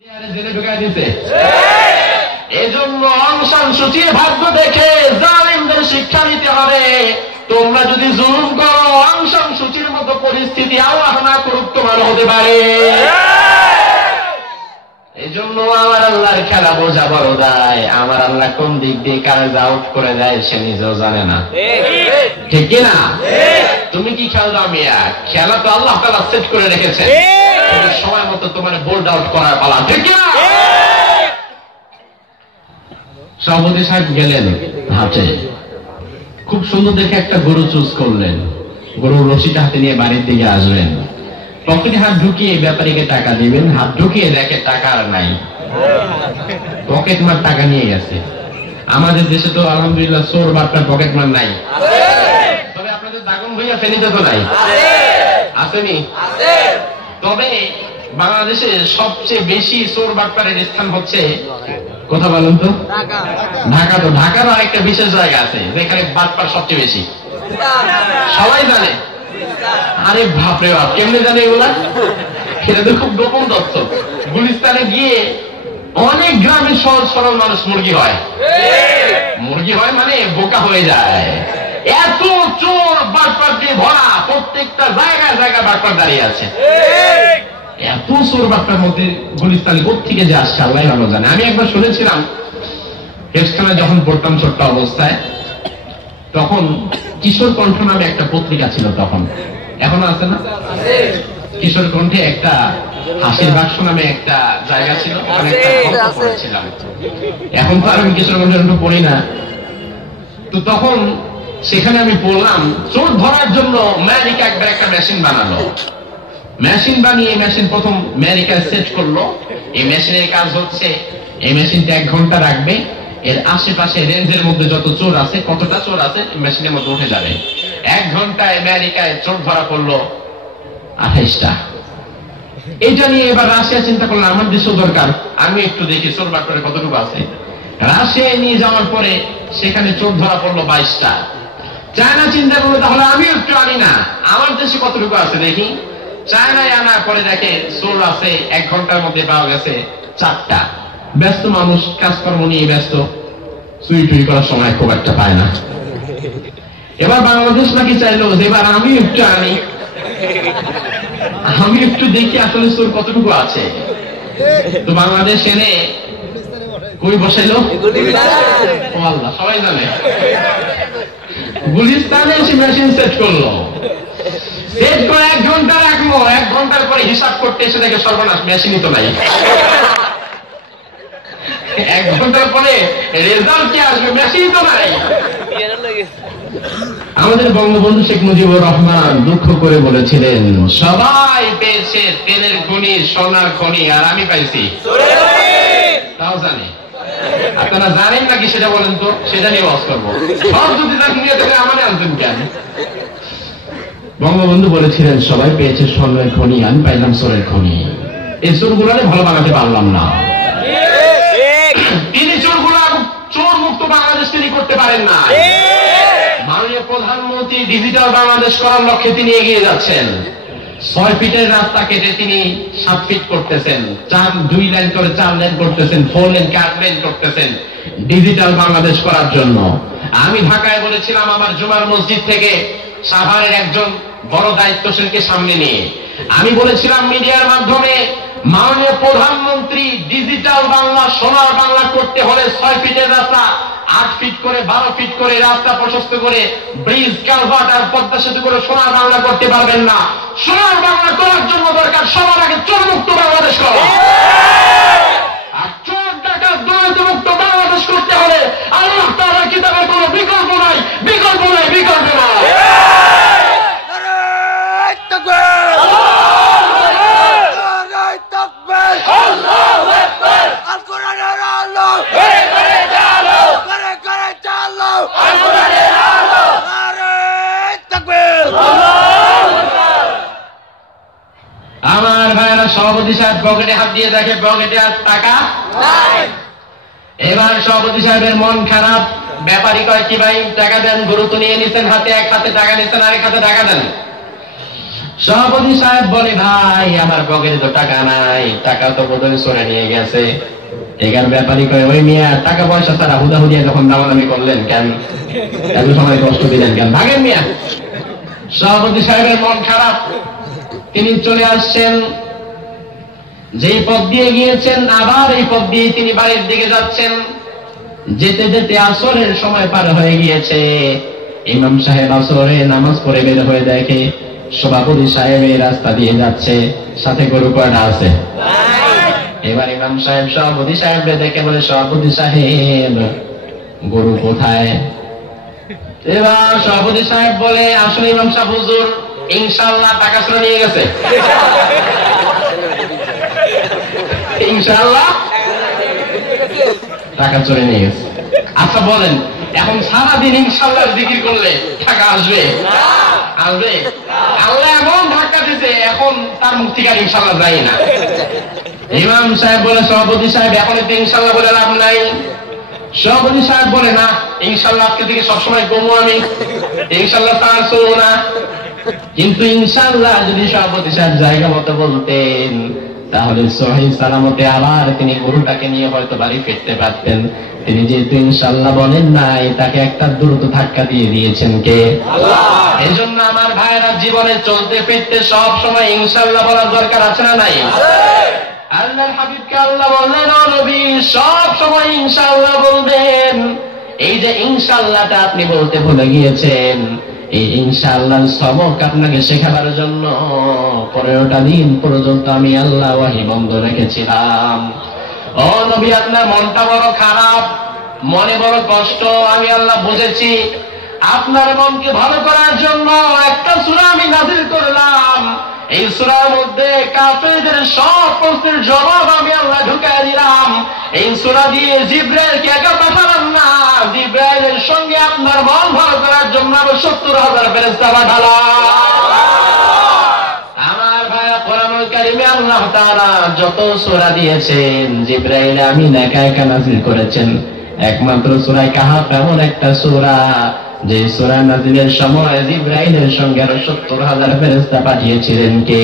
জেলে ঢুকাই দিতে এজন্য অং সান সূচির ভাগ্য দেখে জালিমদের শিক্ষা নিতে হবে। তোমরা যদি জুলুম করো, অং সান সূচির মতো পরিস্থিতি আল্লাহ না করুক তোমার হতে পারে। এই জন্য আমার আল্লাহর খেলা বোঝা বড় দায়। আমার আল্লাহ কোন দিক দিয়ে কারে আউট করে দেয় সে নিজেও জানে না, ঠিক কিনা? তুমি কি খেয়াল দাও মিয়া? খেলা তো আল্লাহ তাআলা সেট করে রেখেছে, সময় মতো তোমার বোল্ড আউট করার পালা, ঠিক কিনা? সভাপতি সাহেব গেলেন হাটে, খুব সুন্দর দেখে একটা গরু চুজ করলেন। গরুর রশিটা হাতে নিয়ে বাড়ির দিকে আসবেন, পকেটে হাত ঢুকিয়ে ব্যাপারীকে টাকা দিবেন। হাত ঢুকিয়ে দেখে টাকা আর নাই, পকেট মার টাকা নিয়ে গেছে। আমাদের দেশে তো আলহামদুলিল্লাহ চোর বাটপার পকেট মার নাই, তবে আপনাদের দাগন ভইয়া ফেনীতে তো নাই, আসেনি? তবে বাংলাদেশে সবচেয়ে বেশি চোর বাটপারের স্থান হচ্ছে কোথা বলেন তো? ঢাকা। তো ঢাকারও আরেকটা বিশেষ জায়গা আছে যেখানে বাটপার সবচেয়ে বেশি, সবাই জানে। আরে বাপরে বাপ, কেমনে জানে এগুলা? এটা তো খুব গোপন তথ্য। গুলিস্তানে গিয়ে অনেক গ্রামের সহজ সরল মানুষ মুরগি হয়, মুরগি হয় মানে বোকা হয়ে যায়। এত চোর বাটপার দিয়ে ভরা, প্রত্যেকটা জায়গায় জায়গায় বাটপার দাঁড়িয়ে আছে। এত চোর বাটপার মধ্যে গুলিস্তানে কোত্থেকে যে আসছে আল্লাহ ভালো জানে। আমি একবার শুনেছিলাম হেফখানায় যখন পড়তাম ছোট্ট অবস্থায়, তখন কিশোর কণ্ঠ নামে একটা পত্রিকা ছিল, তখন এখনো আছে না? কিশোর কণ্ঠে একটা হাসির বাক্স নামে একটা জায়গা ছিল, ওখানে একটা গল্প পড়েছিলাম। এখন তো আর আমি কিশোর কণ্ঠের পড়ি না। তো তখন সেখানে আমি পড়লাম চোর ধরার জন্য আমেরিকা একবার একটা মেশিন বানালো। মেশিন বানিয়ে মেশিন প্রথম আমেরিকায় সেট করলো। এই মেশিনের কাজ হচ্ছে, এই মেশিনটা 1 ঘন্টা রাখবে, এর আশেপাশে রেঞ্জের মধ্যে যত চোর আছে, কতটা চোর আছে মেশিনের মধ্যে উঠে যাবে। 1 ঘন্টায় আমেরিকায় চোর ধরা পড়লো 28টা। এটা নিয়ে এবার রাশিয়া চিন্তা করলো আমার দেশও দরকার, আমি একটু দেখি চোর বাটপারে কতটুকু আছে। রাশিয়ায় নিয়ে যাওয়ার পরে সেখানে চোর ধরা পড়লো 22টা। চায়না চিন্তা করলো তাহলে আমি একটু আনি না, আমার দেশে কতটুকু আছে দেখি। চায়নায় আনার পরে দেখে চোর আছে 1 ঘন্টার মধ্যে পাওয়া গেছে 4টা। ব্যস্ত মানুষ, কাজকর্ম নিয়ে ব্যস্ত, চুরি টুরি করার সময় খুব একটা পায় না। এবার বাংলাদেশ নাকি চাইলো যে এবার আমি একটু আনি, আমি একটু দেখি আসলে চোর কতটুকু আছে। তো বাংলাদেশ এনে কই বসাইলো? ও আল্লাহ, সবাই জানে। গুলিস্তানে এসে মেশিন সেট করলো, সেট করে 1 ঘন্টা রাখলো। 1 ঘন্টার পরে হিসাব করতে এসে দেখে সর্বনাশ, মেশিনই তো নাই। 1 ঘন্টার পরে রেজাল্ট কি আসবে? মেশিনই তো নাই। আমাদের বঙ্গবন্ধু শেখ মুজিবুর রহমান দুঃখ করে বলেছিলেন, সবাই পেয়েছে তেলের খনি, সোনার খনি, আর আমি পাইছি তাও জানি। আপনারা জানেন নাকি সেটা বলেন তো, সেটা নিয়ে ওয়াজ করবো। সব যদি নিয়ে থাকে আমাদের আনতেন কেন? বঙ্গবন্ধু বলেছিলেন সবাই পেয়েছে স্বর্ণের খনি, আমি পাইলাম চোরের খনি। এই চোরগুলারে ভালো বানাতে পারলাম না। তিনি চোরগুলা চোর মুক্ত বাংলাদেশ তিনি করতে পারেন না। মাননীয় প্রধানমন্ত্রী ডিজিটাল বাংলাদেশ করার লক্ষ্যে তিনি এগিয়ে যাচ্ছেন। 6 ফিটের রাস্তা কেটে তিনি 7 ফিট করতেছেন, 2 লেন করে 4 লেন করতেছেন, 4 লেন 8 লেন করতেছেন ডিজিটাল বাংলাদেশ করার জন্য। আমি ঢাকায় বলেছিলাম আমার জুমার মসজিদ থেকে সাভারের একজন বড় দায়িত্বশীলকে সামনে নিয়ে আমি বলেছিলাম মিডিয়ার মাধ্যমে, মাননীয় প্রধানমন্ত্রী ডিজিটাল বাংলা, সোনার বাংলা করতে হলে 6 ফিটের রাস্তা 8 ফিট করে 12 ফিট করে রাস্তা প্রশস্ত করে ব্রিজ, কালভার্ট আর পদ্মা সেতু করে সোনার বাংলা করতে পারবেন না। সোনার বাংলা করার জন্য দরকার সবার আগে চোর মুক্ত বাংলাদেশ করা। আর চোর ডাকাত দুর্নীতি মুক্ত বাংলাদেশ করতে হলে আল্লাহ তাআলার কিতাবের কোনো বিকল্প নাই, বিকল্প নাই, বিকল্প নাই। আমার ভাইয়েরা, সভাপতি সাহেব পকেটে হাত দিয়ে দেখে পকেটে আর টাকা নাই। এবার সভাপতি সাহেবের মন খারাপ। ব্যাপারী কয় কি ভাই টাকা দেন? গরু তো নিয়ে নিছেন হাতে, 1 হাতে টাকা নিছেন, আরেক হাতে টাকা দেন। সভাপতি সাহেব বলে, ভাই আমার পকেটে তো টাকা নাই, টাকা তো বোধহয় চোরে নিয়ে গেছে। এখান ব্যাপারী কয়, ওই মিয়া টাকা পয়সা তারা হুদাহুদিয়া যখন দামাদামি করলেন কেন, এত সময় কষ্ট দিলেন কেন, ভাগেন মিয়া। সভাপতি সাহেবের মন খারাপ, তিনি চলে আসছেন। যেই পথ দিয়ে গিয়েছেন আবার এই পথ দিয়ে তিনি বাড়ির দিকে যাচ্ছেন। যেতে যেতে আসরের সময় পার হয়ে গিয়েছে। ইমাম সাহেব আসরে নামাজ পড়ে বের হয়ে দেখে সভাপতি সাহেব এই রাস্তা দিয়ে যাচ্ছে, সাথে গরু কয়টা আছে। এবার ইমাম সাহেব সভাপতি সাহেবকে দেখে বলে, সভাপতি সাহেব গরু কোথায়? এবার সভাপতি সাহেব বলে, আসলে ইমাম সাহেব হুজুর ইনশাআল্লাহ টাকা চুরি নিয়ে গেছে। ইনশাআল্লাহ টাকা চুরি নিয়ে গেছে। আচ্ছা বলেন, এখন সারাদিন ইনশাআল্লাহ জিকির করলে টাকা আসবে? আসবে? আল্লাহ এমন ধাক্কা দিতে এখন তার মুখ থেকে আর ইনশাআল্লাহ যায় না। ইমাম সাহেব বলে, সভাপতি সাহেব এখন তো ইনশাআল্লাহ বলে লাভ নাই। সভাপতি সাহেব বলে, না ইনশাআল্লাহ আজকে থেকে সবসময় কমু আমি, ইনশাআল্লাহ তার চলবো না। কিন্তু ইনশাআল্লাহ যদি সভাপতি সাহেব জায়গা মতো বলতেন তাহলে সহিহ সালামতে আবার তিনি গরুটাকে নিয়ে হয়তো বাড়ি ফিরতে পারতেন। তিনি যেহেতু ইনশাআল্লাহ বলেন নাই, তাকে একটা দ্রুত ধাক্কা দিয়ে দিয়েছেন কে? আল্লাহ। এই জন্য আমার ভাইয়েরা জীবনে চলতে ফিরতে সব সময় ইনশাআল্লাহ বলার দরকার আছে না নাই? আল্লাহর হাবিবকে আল্লাহ বললেন, ও নবী সব সময় ইনশাআল্লাহ বলবেন। এই যে ইনশাআল্লাহটা আপনি বলতে ভুলে গিয়েছেন, এই ইনশাআল্লাহর সবক আপনাকে শেখাবার জন্য 15টা দিন পর্যন্ত আমি আল্লাহ ওয়াহী বন্ধ রেখেছিলাম। ও নবী আপনার মনটা বড় খারাপ, মনে বড় কষ্ট, আমি আল্লাহ বুঝেছি। আপনার মনকে ভালো করার জন্য একটা সূরা আমি নাযিল করলাম। এই সূরার মধ্যে কাফেরদের সব প্রশ্নের জবাব আমি আল্লাহ ঢুকায় দিলাম। এই সূরা দিয়ে জিবরাইলকে একা পাঠালাম না, জিবরাইলের সঙ্গে আপনার মন ভালো করার জন্য আরো 70,000 ফেরেশতা পাঠালাম। আমার ভাইয়া কোরআনুল কারীমে আল্লাহ তাআলা যত সূরা দিয়েছেন জিবরাইল আমিন একা একা নাযিল করেছেন। একমাত্র সূরা কাহফ এমন একটা সূরা যে সূরা নাযিলের সময় জিবরাইলের সঙ্গে আরো 70,000 ফেরেশতা পাঠিয়েছিলেন কে?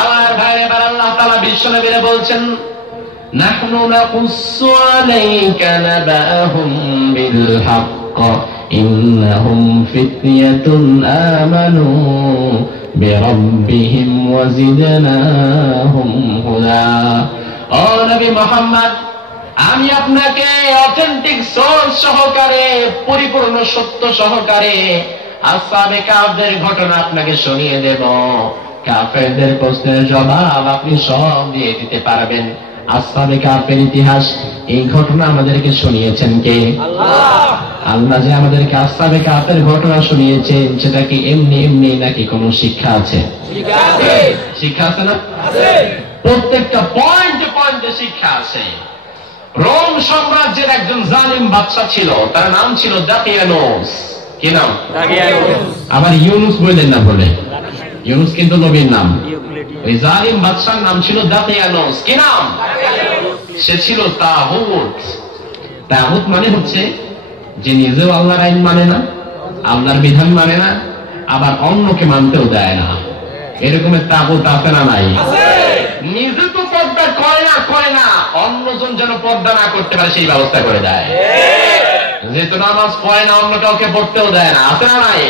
আমার ভাই, এবার আল্লাহ তাআলা বিশ্বনবীরে বলছেন, নাহনু নাকুসসু আলাইকা নাবাহুম বিল হক ইন্নাহুম ফিতয়াতুন আমানু বিরাব্বিহিম ওয়া জিদনাহুম হুদা। ও নবী মুহাম্মদ, আমি আপনাকে অথেন্টিক সোর্স সহকারে, পরিপূর্ণ সত্য সহকারে আসহাবে কাফের ঘটনা আপনাকে শুনিয়ে দেব। কাফেরদের প্রশ্নের জবাব আপনি সব দিয়ে দিতে পারবেন। আসহাবে কাফের ইতিহাস, এই ঘটনা আমাদেরকে শুনিয়েছেন কে? আল্লাহ। আল্লাহ যে আমাদেরকে আসহাবে কাফের ঘটনা শুনিয়েছেন, সেটা কি এমনি এমনি নাকি কোনো শিক্ষা আছে? শিক্ষা আছে না? প্রত্যেকটা পয়েন্টে পয়েন্টে শিক্ষা আছে। রোম সাম্রাজ্যের একজন জালিম বাদশা ছিল, তার নাম ছিল দাকিয়ানুস। কি নাম? দাকিয়ানুস। আবার ইউনুস বললেন না বলে, ইউনুস কিন্তু নবীর নাম। ওই জালিম বাদশার নাম ছিল দাকিয়ানুস। কি নাম? সে ছিল তাগুত। তাগুত মানে হচ্ছে যে নিজেও আল্লাহর আইন মানে না, আল্লাহর বিধান মানে না, আবার অন্যকে মানতেও দেয় না। এরকমের তাগুত আছে না নাই? নিজে তো পর্দা করে না, অন্যজন যেন পর্দা না করতে পারে সেই ব্যবস্থা করে দেয়। যেহেতু নামাজ পড়ে না, অন্য কাউকে পড়তেও দেয় না। আছে না নাই?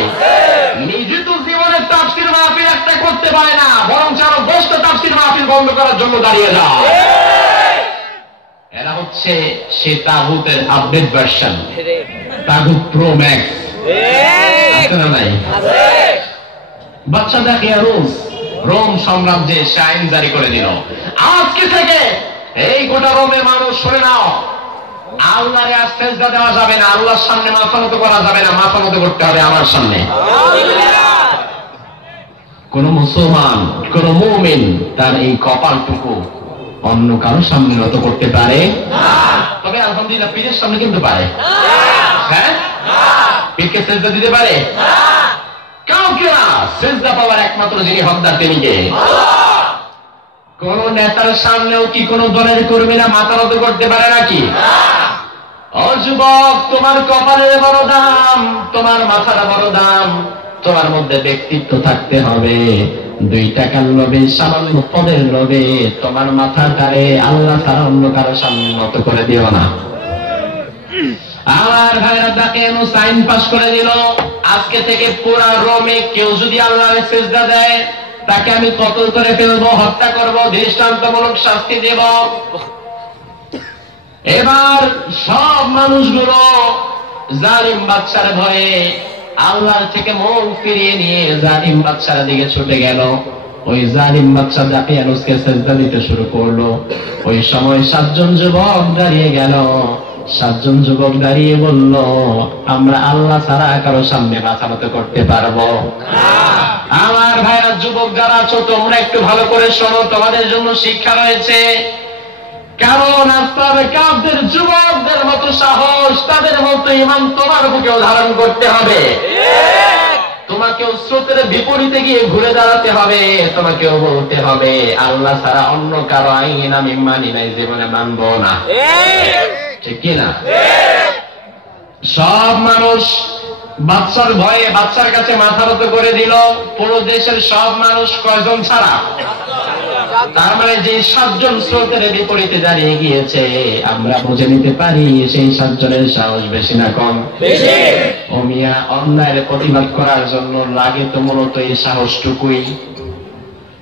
নিজে তো জীবনের তাফসীর মাহফিল একটা করতে পারে না, বরং আরো 10টা তাফসীর মাহফিল বন্ধ করার জন্য দাঁড়িয়ে যায়। এরা হচ্ছে সে তাগুতের আপডেট ভার্সন, তাগুত প্রো ম্যাক্স। আছে না নাই? বাদশা দাকিয়ানুস রোম সাম্রাজ্যে আইন জারি করে দিল, আজকে থেকে এই গোটা রোমের মানুষ শুনে নাও, আল্লাহরে আর সেজদা দেওয়া যাবে না, আল্লাহর সামনে মাথা নত করা যাবে না, মাথা নত করতে হবে আমার সামনে। কোন মুসলমান, কোন মুমিন তার এই কপালটুকু অন্য কারোর সামনে নত করতে পারে না। তবে আলহামদুলিল্লাহ পীরের সামনে কিন্তু পারে। হ্যাঁ, পীরকে সেজদা দিতে পারে না, কাউকে না। সেজদা পাওয়ার একমাত্র যিনি হকদার তিনি কে? আল্লাহ। কোন নেতার সামনেও কি কোন দলের কর্মীরা মাথা নত করতে পারে নাকি? ও যুবক, তোমার কপালের বড় দাম, তোমার মাথার বড় দাম। তোমার মধ্যে ব্যক্তিত্ব থাকতে হবে। 2 টাকার লোভে, সামান্য পদের লোভে তোমার মাথাটারে আল্লাহ ছাড়া অন্য কারো সামনে নত করে দিও না। আমার ভাইরা তাকে সাইন পাস করে দিল, আজকে থেকে পুরা রোমে কেউ যদি আল্লাহর সিজদা দেয় তাকে আমি কতল করে ফেলবো, হত্যা করব, দৃষ্টান্তমূলক শাস্তি দেব। এবার সব মানুষগুলো জালিম বাদশার ভয়ে আল্লাহর থেকে মন ফিরিয়ে নিয়ে জালিম বাদশার দিকে ছুটে গেল। ওই জালিম বাদশা দাকিয়ানুসকে সিজদা দিতে শুরু করলো। ওই সময় 7 জন যুবক দাঁড়িয়ে গেল। 7 জন যুবক দাঁড়িয়ে বলল, আমরা আল্লাহ ছাড়া কারো সামনে মাথা নত করতে পারবো না। আমার ভাইরা যুবক যারা আছো তোমরা একটু ভালো করে শোনো, তোমাদের জন্য শিক্ষা রয়েছে। কারণ আসহাবে কাহফের যুবকদের মতো সাহস, তাদের মতো ঈমান তোমার বুকেও ধারণ করতে হবে। তোমাকেও স্রোতের বিপরীতে গিয়ে ঘুরে দাঁড়াতে হবে, তোমাকেও বলতে হবে আল্লাহ ছাড়া অন্য কারো আইন আমি মানি নাই, জীবনে মানবো না। ঠিক কিনা? সব মানুষ বাদশার ভয়ে বাদশার কাছে মাথা নত করে দিল। পুরো দেশের সব মানুষ কয়জন ছাড়া? তার মানে যে 7 জন স্রোতের বিপরীতে দাঁড়িয়ে গিয়েছে, আমরা বুঝে নিতে পারি সেই 7 জনের সাহস বেশি না কম? বেশি। ও মিয়া, অন্যায়ের প্রতিবাদ করার জন্য লাগে তো মূলত এই সাহসটুকুই,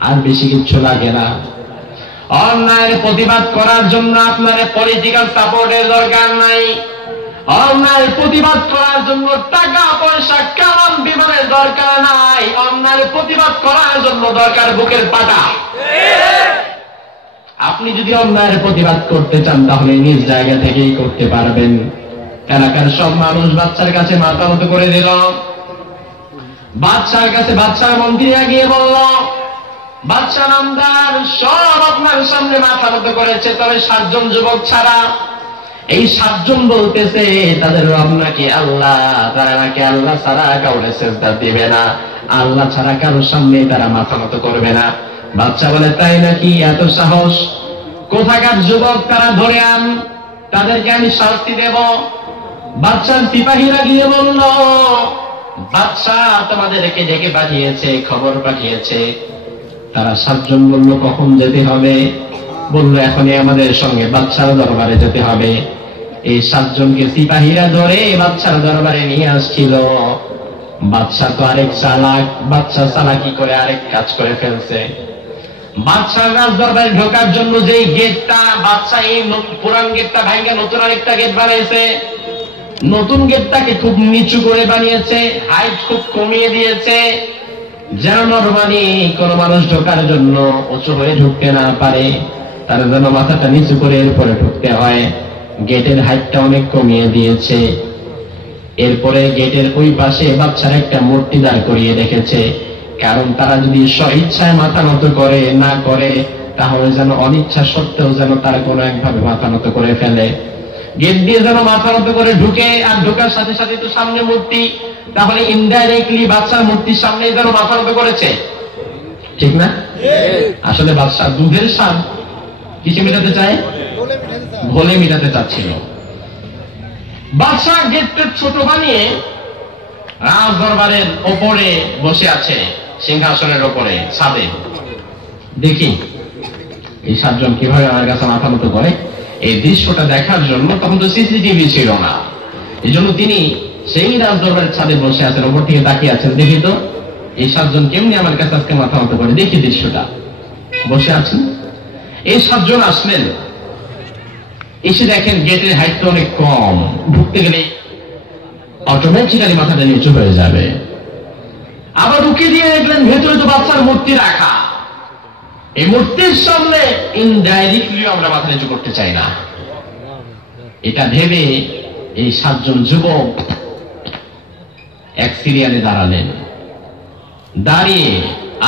আর বেশি কিছু লাগে না। অন্যায়ের প্রতিবাদ করার জন্য আপনার পলিটিক্যাল সাপোর্টের দরকার নাই। অন্যায়ের প্রতিবাদ করার জন্য টাকা পয়সা কামান বিমানের দরকার নাই। অন্যায়ের প্রতিবাদ করার জন্য দরকার বুকের পাটা। আপনি যদি অন্যায়ের প্রতিবাদ করতে চান তাহলে নিজ জায়গা থেকেই করতে পারবেন। এলাকার সব মানুষ বাদশার কাছে মাথা নত করে দিল। বাদশার কাছে বাদশার মন্ত্রীরা গিয়ে বলল, বাদশা নামদার সব আপনার সামনে মাথা নত করেছে, তবে 7 জন যুবক ছাড়া। এই 7 জন বলতেছে তাদের রব নাকি আল্লাহ, তারা নাকি আল্লাহ ছাড়া কাউকে সিজদা দিবে না, আল্লাহ ছাড়া কারোর সামনে তারা মাথা নত করবে না। বাদশা বলে, তাই নাকি? এত সাহস কোথাকার যুবক, তারা ধরে আন, তাদেরকে আমি শাস্তি দেব। বাদশার সিপাহীরা গিয়ে বলল, বাদশা তোমাদেরকে ডেকে পাঠিয়েছে, খবর পাঠিয়েছে। তারা 7 জন বলল, কখন যেতে হবে? বলল, এখনই আমাদের সঙ্গে বাদশার দরবারে যেতে হবে। এই 7 জনকে সিপাহীরা ধরে বাদশার দরবারে নিয়ে আসছিল। বাদশা তো আরেক চালাক, বাদশা চালাকি করে আরেক কাজ করে ফেলছে। বাদশার রাজ দরবারে ঢোকার জন্য যে গেটটা, বাদশা এই পুরান গেটটা ভাঙা নতুন আরেকটা গেট বানাইছে। নতুন গেটটাকে খুব নিচু করে বানিয়েছে, হাইট খুব কমিয়ে দিয়েছে, যেন নরমালি কোন মানুষ ঢোকার জন্য উঁচু হয়ে ঢুকতে না পারে, তার যেন মাথাটা নিচু করে এরপরে ঢুকতে হয়। গেটের হাইটটা অনেক কমিয়ে দিয়েছে। এরপরে গেটের ওই পাশে বাদশার একটা মূর্তি দাঁড় করিয়ে রেখেছে, কারণ তারা যদি স্বইচ্ছায় মাথা নত করে না করে তাহলে যেন অনিচ্ছা সত্ত্বেও যেন তারা কোনো একভাবে মাথা নত করে ফেলে। গেট দিয়ে যেন মাথা নত করে ঢুকে, আর ঢোকার সাথে সাথে তো সামনে মূর্তি, তাহলে ইনডাইরেক্টলি বাদশার মূর্তির সামনে যেন মাথা নত করেছে। ঠিক না? আসলে বাদশা দুধের স্বাদ কিছু মেটাতে চায়, ভোলে মেটাতে চাচ্ছিল। বাদশা গেটটা ছোট বানিয়ে রাজ দরবারের ওপরে বসে আছে, সিংহাসনের ওপরে ছাদে। দেখি এই 7 জন কিভাবে আমার কাছে মাথা নত করে। এই দৃশ্যটা দেখার জন্য তখন তো সিসিটিভি ছিল না, এই জন্য তিনি সেই রাজ দরবারের ছাদে বসে আছেন, ওপর থেকে তাকিয়ে আছেন, দেখি তো এই 7 জন কেমনি আমার কাছে আজকে মাথা নত করে, দেখি দৃশ্যটা। বসে আছেন, এই 7 জন আসলেন, এসে দেখেন গেটের হাইট তো অনেক কম, ঢুকতে গেলে অটোমেটিক্যালি মাথাটা নিচু হয়ে যাবে। আবার ঢুকে দিয়ে দেখলেন ভেতরে তো বাচ্চার মূর্তি রাখা। এই মূর্তির সামনে ইনডাইরেক্টলি আমরা মাথা নিচু করতে চাই না। এটা ভেবে এই 7 জন যুবক এক সিরিয়ালে দাঁড়ালেন। দাঁড়িয়ে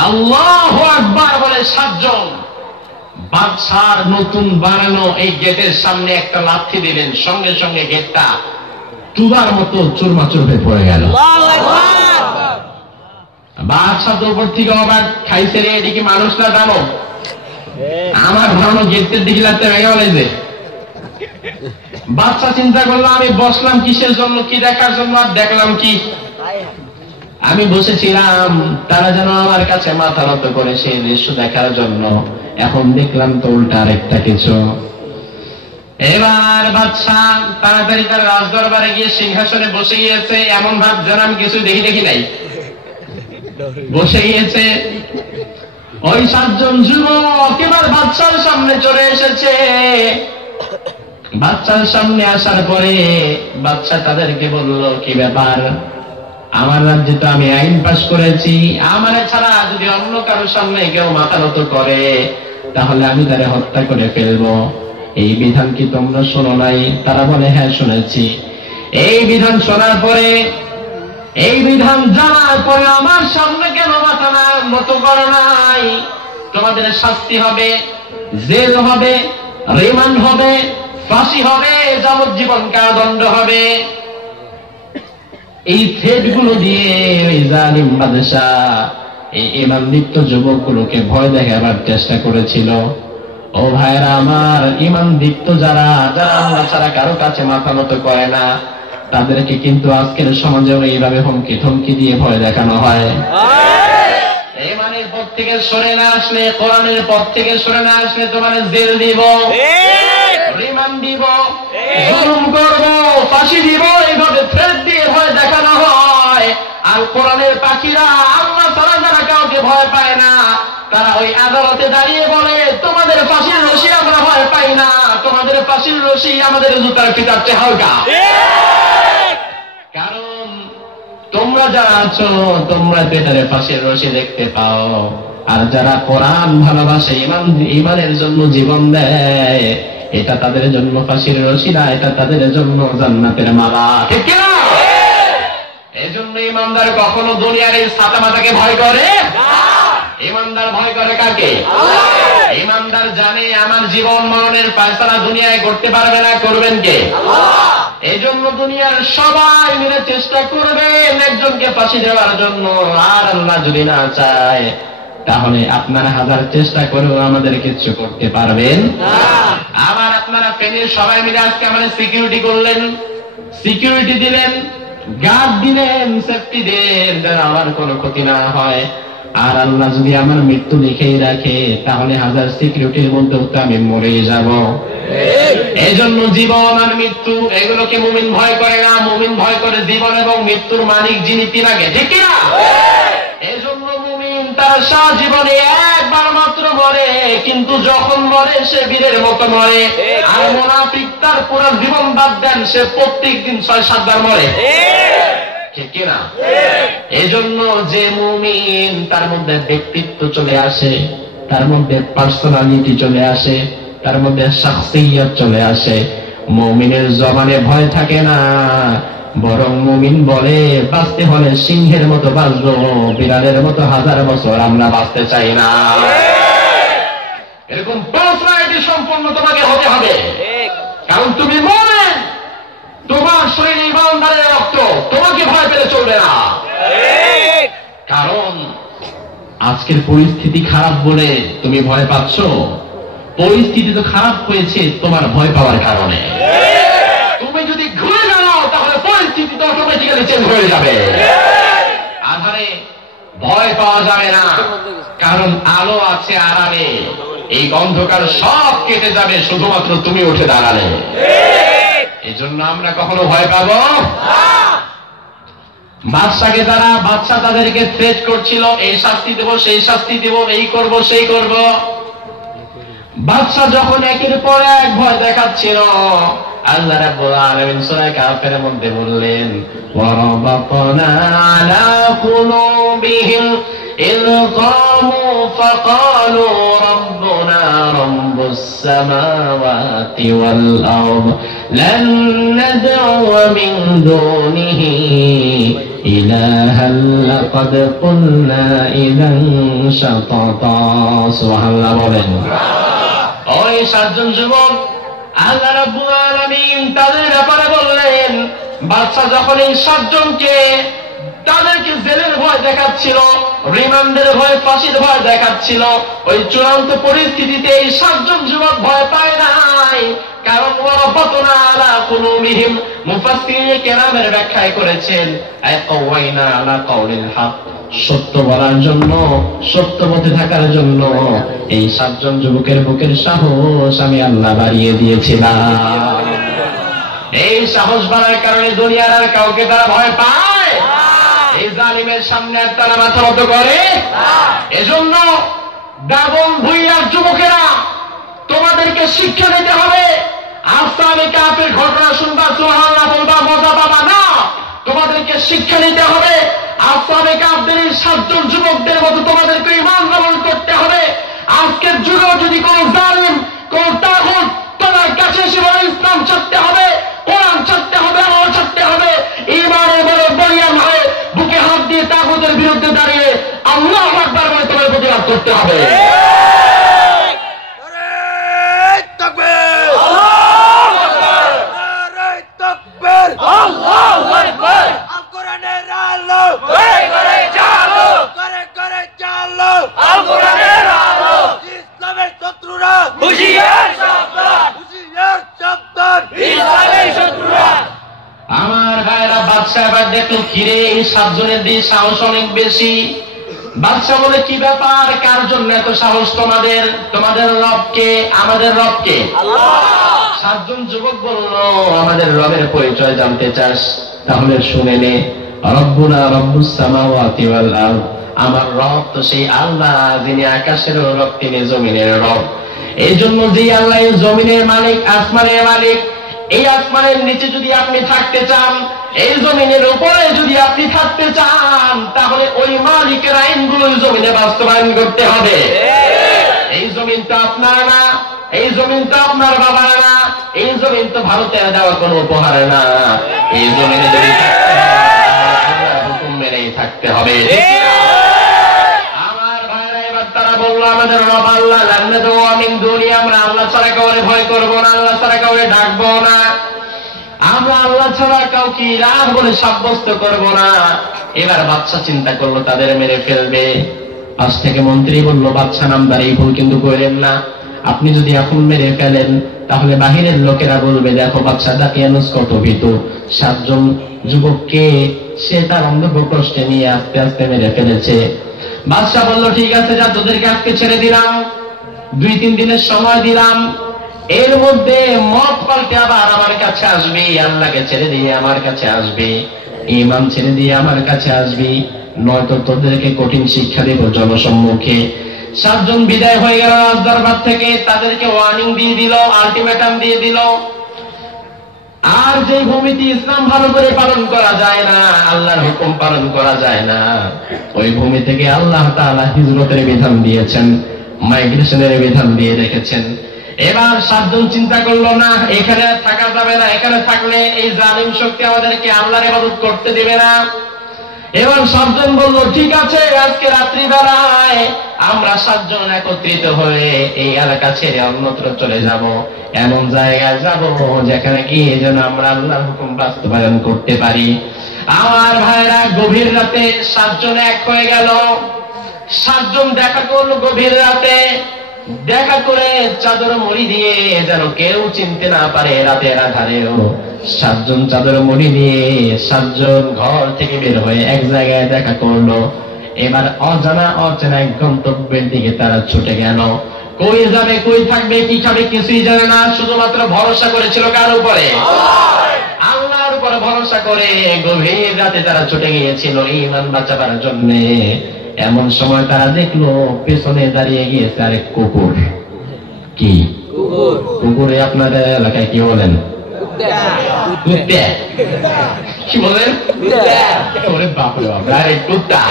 আল্লাহু আকবার বলে 7 জন বাদশার নতুন বানানো এই গেটের সামনে একটা লাথি দিলেন, সঙ্গে সঙ্গে গেটটা তুলার মতো চুরমাচুর হয়ে পড়ে গেল। বাদশা তো উপর থেকে অবাক, খাইছে রে, এদিকে মানুষ না জানো, আমার বানানো গেটের দিকে লাগতে ভেঙে বলেছে। বাদশা চিন্তা করলো, আমি বসলাম কিসের জন্য, কি দেখার জন্য, আর দেখলাম কি। আমি বসেছিলাম তারা যেন আমার কাছে মাথা নত করে সেই দৃশ্য দেখার জন্য। এখন দেখলাম তো উল্টা আরেকটা কিছু। এবার বাদশা তাড়াতাড়ি তার রাজদরবারে গিয়ে সিংহাসনে বসে গিয়েছে, এমন ভাব যেন আমি কিছু দেখি নাই, বসে গিয়েছে। ওই 7 জন যুবক এবার বাদশার সামনে চলে এসেছে। বাদশার সামনে আসার পরে বাদশা তাদেরকে বলল, কি ব্যাপার, আমার রাজ্যে তো আমি আইন পাশ করেছি, আমার ছাড়া যদি অন্য কারোর সামনে কেউ মাথা নত করে তাহলে আমি তারে হত্যা করে ফেলবো, এই বিধান কি তোমরা শোনো নাই? তারা বলে, হ্যাঁ শুনেছি। এই বিধান শোনার পরে, এই বিধান জানার পরে আমার সামনে কেন মাথা নত করো নাই? তোমাদের শাস্তি হবে, জেল হবে, রিমান্ড হবে, ফাঁসি হবে, যাবজ্জীবন কারাদণ্ড হবে। এই থ্রেট গুলো দিয়ে ওই জালিম বাদশা এই ঈমানদীপ্ত যুবকগুলোকে ভয় দেখাবার চেষ্টা করেছিল। ও ভাইরা আমার, ঈমানদীপ্ত যারা যারা আল্লাহ ছাড়া কারো কাছে মাথা নত করে না, তাদেরকে কিন্তু আজকের সমাজেও এইভাবে হুমকি থমকি দিয়ে ভয় দেখানো হয়। ঈমানের পথ থেকে সরে না আসলে, কোরআনের পথ থেকে সরে না আসলে তোমার জেল দিব, রিমান্ড দিব, জুলুম করব, ফাঁসি দিব, এইভাবে থ্রেট দিয়ে ভয় দেখানো হয়। আর কোরআনের পাখিরা আল্লাহ ছাড়া যারা কাউকে ভয় পায় না, তারা ওই আদালতে দাঁড়িয়ে বলে, তোমাদের ফাঁসির রশি আমরা ভয় পাই না, তোমাদের ফাঁসির রশি আমাদের জুতার ফিতার চেয়ে হালকা। কারণ তোমরা যারা আছো তোমরা পেটারে ফাঁসির রশি দেখতে পাও, আর যারা কোরআন ভালোবাসে, ঈমানের জন্য জীবন দেয়, এটা তাদের জন্য ফাঁসির রশি না, এটা তাদের জন্য জান্নাতের মালা। ঠিক কি না? এই জন্য ঈমানদার কখনো দুনিয়ার এই ছাতা মাথাকে ভয় করে না। ঈমানদার ভয় করে কাকে? আল্লাহ। ঈমানদার জানে আমার জীবন মরণের ফয়সালা দুনিয়ায় করতে পারবে না, করবেন কে? আল্লাহ। এই জন্য দুনিয়ার সবাই মিলে চেষ্টা করবেন একজনকে ফাঁসি দেওয়ার জন্য, আর আল্লাহ যদি না চায় তাহলে আপনারা হাজার চেষ্টা করেও আমাদের কিছু করতে পারবেন না। আবার আপনারা ফেনীর সবাই মিলে আজকে আমাদের সিকিউরিটি করলেন, সিকিউরিটি দিলেন, গার্ড দিলেন, সেফটি দিলেন, যেন আমার কোনো ক্ষতি না হয়। আর আল্লাহ যদি আমার মৃত্যু লিখেই রাখে তাহলে হাজার সিকিউরিটির মধ্যেও তো আমি মরেই যাব। এই জন্য জীবন আর মৃত্যু এগুলোকে মুমিন ভয় করে না, মুমিন ভয় করে জীবন এবং মৃত্যুর মালিক যিনি তিনাকে। ঠিক কিনা? এই জন্য মুমিন তার সারা জীবনে একবার মাত্র মরে, কিন্তু যখন মরে সে বীরের মতো মরে। আর মুনাফিক তার পুরো জীবন বাদ দেন, সে প্রত্যেক দিন 6-7 বার মরে। ঠিক কিনা? এই জন্য যে মুমিন তার মধ্যে ব্যক্তিত্ব চলে আসে, তার মধ্যে পার্সোনালিটি চলে আসে, তার মধ্যে শাখসিয়ত চলে আসে, মুমিনের জবানে ভয় থাকে না, বরং মুমিন বলে বাঁচতে হলে সিংহের মতো বাঁচবো, বিড়ালের মতো 1000 বছর আমরা বাঁচতে চাই না। এরকম পার্সোনালিটি সম্পন্ন তোমাকে হতে হবে, কারণ তুমি মুমিন, তোমার শরীরে ঈমানদারের রক্ত, তোমাকে ভয় পেলে চলবে না। কারণ আজকের পরিস্থিতি খারাপ বলে তুমি ভয় পাচ্ছ, পরিস্থিতি তো খারাপ হয়েছে তোমার ভয় পাওয়ার কারণে। তুমি যদি ঘুরে যাও তাহলে পরিস্থিতি তো অটোমেটিক্যালি চেঞ্জ হয়ে যাবে। আধারে ভয় পাওয়া যাবে না, কারণ আলো আছে আড়ালে, এই অন্ধকার সব কেটে যাবে শুধুমাত্র তুমি উঠে দাঁড়ালে। এই জন্য আমরা কখনো ভয় পাবো না। বাদশাকে বাদশা তাদেরকে থ্রেট করছিল, এই শাস্তি দেব, সেই শাস্তি দেব, এই করব, সেই করব। বাদশা যখন একের পর এক ভয় দেখাচ্ছিল, আল্লাহ রাব্বুল আলামিন সূরা কাফের মধ্যে বললেন, ওয়ারাবাতনা আলা কুলুবিহিম ইয কামু ফাকালু রাব্বুনা রাব্বুস সামাওয়াতি ওয়াল আরদ লান নাদ'উ মিন দুনিহি ইলাহান লাকাদ কুলনা ইযান শাতাতা। সুবহানাল্লাহ বলেন। ওই 7 জন যুবক আল্লাহ রাব্বুল আলামিন তাদের ব্যাপারে বললেন, বাদশা যখন এই 7 জনকে তাদেরকে জেলের ভয় দেখাচ্ছিল, রিমান্ডের ভয়, ফাঁসির ভয় দেখাচ্ছিল। ওই চূড়ান্ত পরিস্থিতিতে এই 7 জন যুবক ভয় পায় নাই, কারণ ওয়ারাবাতনা আলা কুলুবিহিম। মুফাসসিরিন কেরামের ব্যাখ্যায় করেছেন আয়াতাওয়াইনা আলা কাউলিল হক, সত্য বলার জন্য, সত্য পথে থাকার জন্য এই 7 জন যুবকের বুকের সাহস আমি আল্লাহ বাড়িয়ে দিয়েছিলাম। এই সাহস বাড়ার কারণে দুনিয়ার আর কাউকে তারা ভয় পায়? এই জালিমের সামনে আর তারা মাথা নত করে? এজন্য ডাবল ভুইয়ার যুবকেরা, তোমাদেরকে শিক্ষা দিতে হবে। আসহাবে কাহফের ঘটনা শুনবা, সুবহানাল্লাহ বলবা, মজা পাবা না। তোমাদেরকে শিক্ষা নিতে হবে। আসহাবে কাহফের 7 জন যুবকদের মতো তোমাদেরকে ঈমান আমল করতে হবে। আজকের যুগেও যদি কোন জালিম, কোন তাগুত তোমার কাছে এসে বলে ইসলাম ছাড়তে হবে, কোরআন ছাড়তে হবে, আল্লাহ ছাড়তে হবে, ঈমানের বলে বলিয়ান হয়ে বুকে হাত দিয়ে তাগুতের বিরুদ্ধে দাঁড়িয়ে আল্লাহু আকবার বলে তোমার প্রতিবাদ করতে হবে। আমার ভাইরা, বাদশা এবার দেখলো কিরে এই 7 জনের দিয়ে সাহস অনেক বেশি। বাদশা বলে, কি ব্যাপার, কার জন্য এত সাহস তোমাদের? তোমাদের রবকে? আমাদের রবকে? 7 জন যুবক বলল, আমাদের রবের পরিচয় জানতে চাস? তাহলে শুনে নে, রব্বুনা রব্বুস সামাওয়াতি ওয়াল আরদ, আমার রব তো সেই আল্লাহ যিনি আকাশের রব, তিনি জমিনের রব। এই জন্য যে আল্লাহ এই জমিনের মালিক, আসমানের মালিক, এই আসমানের নিচে যদি আপনি থাকতে চান, এই জমিনের উপরে যদি আপনি থাকতে চান, তাহলে ওই মালিকের আইনগুলো জমিনে বাস্তবায়ন করতে হবে। এই জমিন তো আপনার না, এই জমিন তো আপনার বাবার না, এই জমিন তো ভারতের দেওয়া কোনো উপহার না। এই জমিনে যদি থাকতে হয়, আল্লাহর হুকুম মেনেই থাকতে হবে। আমার ভাইরা, এবার তারা বললো, আমাদের রব আল্লাহ, জান্নাত ওয়া মিন দুনিয়া, আমরা আল্লাহ ছাড়া কাউকে ভয় করবো না, আল্লাহ ছাড়া কাউকে ডাকবো না, আমরা আল্লাহ ছাড়া কাউকে ইলাহ বলে সাব্যস্ত করব না। এবার বাদশা চিন্তা করলো তাদের মেরে ফেলবে। পাশ থেকে মন্ত্রী বলল, বাদশা নামদার, এই ভুল কিন্তু করেন না। আপনি যদি এখন মেরে ফেলেন, তাহলে বাহিরের লোকেরা বলবে, দেখো বাদশা দাকিয়ানুস কত ভীতু, 7 জন যুবককে সে তার অন্ধপ্রকোষ্ঠে নিয়ে আস্তে আস্তে মেরে ফেলেছে। বাদশা বলল, ঠিক আছে, যা, তোদেরকে আজকে ছেড়ে দিলাম, 2-3 দিনের সময় দিলাম। এর মধ্যে মত পাল্টে আবার আমার কাছে আসবি, আল্লাহকে ছেড়ে দিয়ে আমার কাছে আসবি, ঈমান ছেড়ে দিয়ে আমার কাছে আসবি, নয়তো তোদেরকে কঠিন শিক্ষা দেব জনসম্মুখে। 7 জন বিদায় হয়ে গেল রাজদরবার থেকে। তাদেরকে ওয়ার্নিং দিয়ে দিল, আলটিমেটাম দিয়ে দিল। আর যে ভূমিতে ইসলাম ভালো করে পালন করা যায় না, আল্লাহর হুকুম পালন করা যায় না, ওই ভূমি থেকে আল্লাহ তাআলা হিজরতের বিধান দিয়েছেন, মাইগ্রেশনের বিধান দিয়ে রেখেছেন। এবার 7 জন চিন্তা করলো, না, এখানে থাকা যাবে না, এখানে থাকলে এই জালিম শক্তি আমাদেরকে আল্লাহর ইবাদত করতে দেবে না। এবার 7 জন বলল, ঠিক আছে, আজকে রাত্রিবেলায় আমরা 7 জন একত্রিত হয়ে এই এলাকা ছেড়ে অন্যত্র চলে যাব, এমন জায়গায় যাব যেখানে গিয়ে যেন আমরা আল্লাহর হুকুম বাস্তবায়ন করতে পারি। আমার ভাইরা, গভীর রাতে 7 জন এক হয়ে গেল। 7 জন দেখা করলো গভীর রাতে। দেখা করে চাদর মুড়ি দিয়ে যেন কেউ চিনতে না পারে, রাতের আধারেও 7 জন চাদর মুড়ি দিয়ে 7 জন ঘর থেকে বের হয়ে এক জায়গায় দেখা করলো। এবার অজানা অচেনা এক গন্তব্যের দিকে তারা ছুটে গেল। কই যাবে, কই থাকবে, কি খাবে, কিছুই জানে না, শুধুমাত্র ভরসা করেছিল কার উপরে? আল্লাহর উপরে ভরসা করে গভীর রাতে তারা ছুটে গিয়েছিল ঈমান বাঁচাবার জন্য। এমন সময় তারা দেখলো পেছনে দাঁড়িয়ে গিয়েছে আরেক কুকুর। কি কুকুরে আপনাদের এলাকায় কি বলেন? কুত্তা। কি বলেন? বাপরে বাপ, আরেক কুত্তা।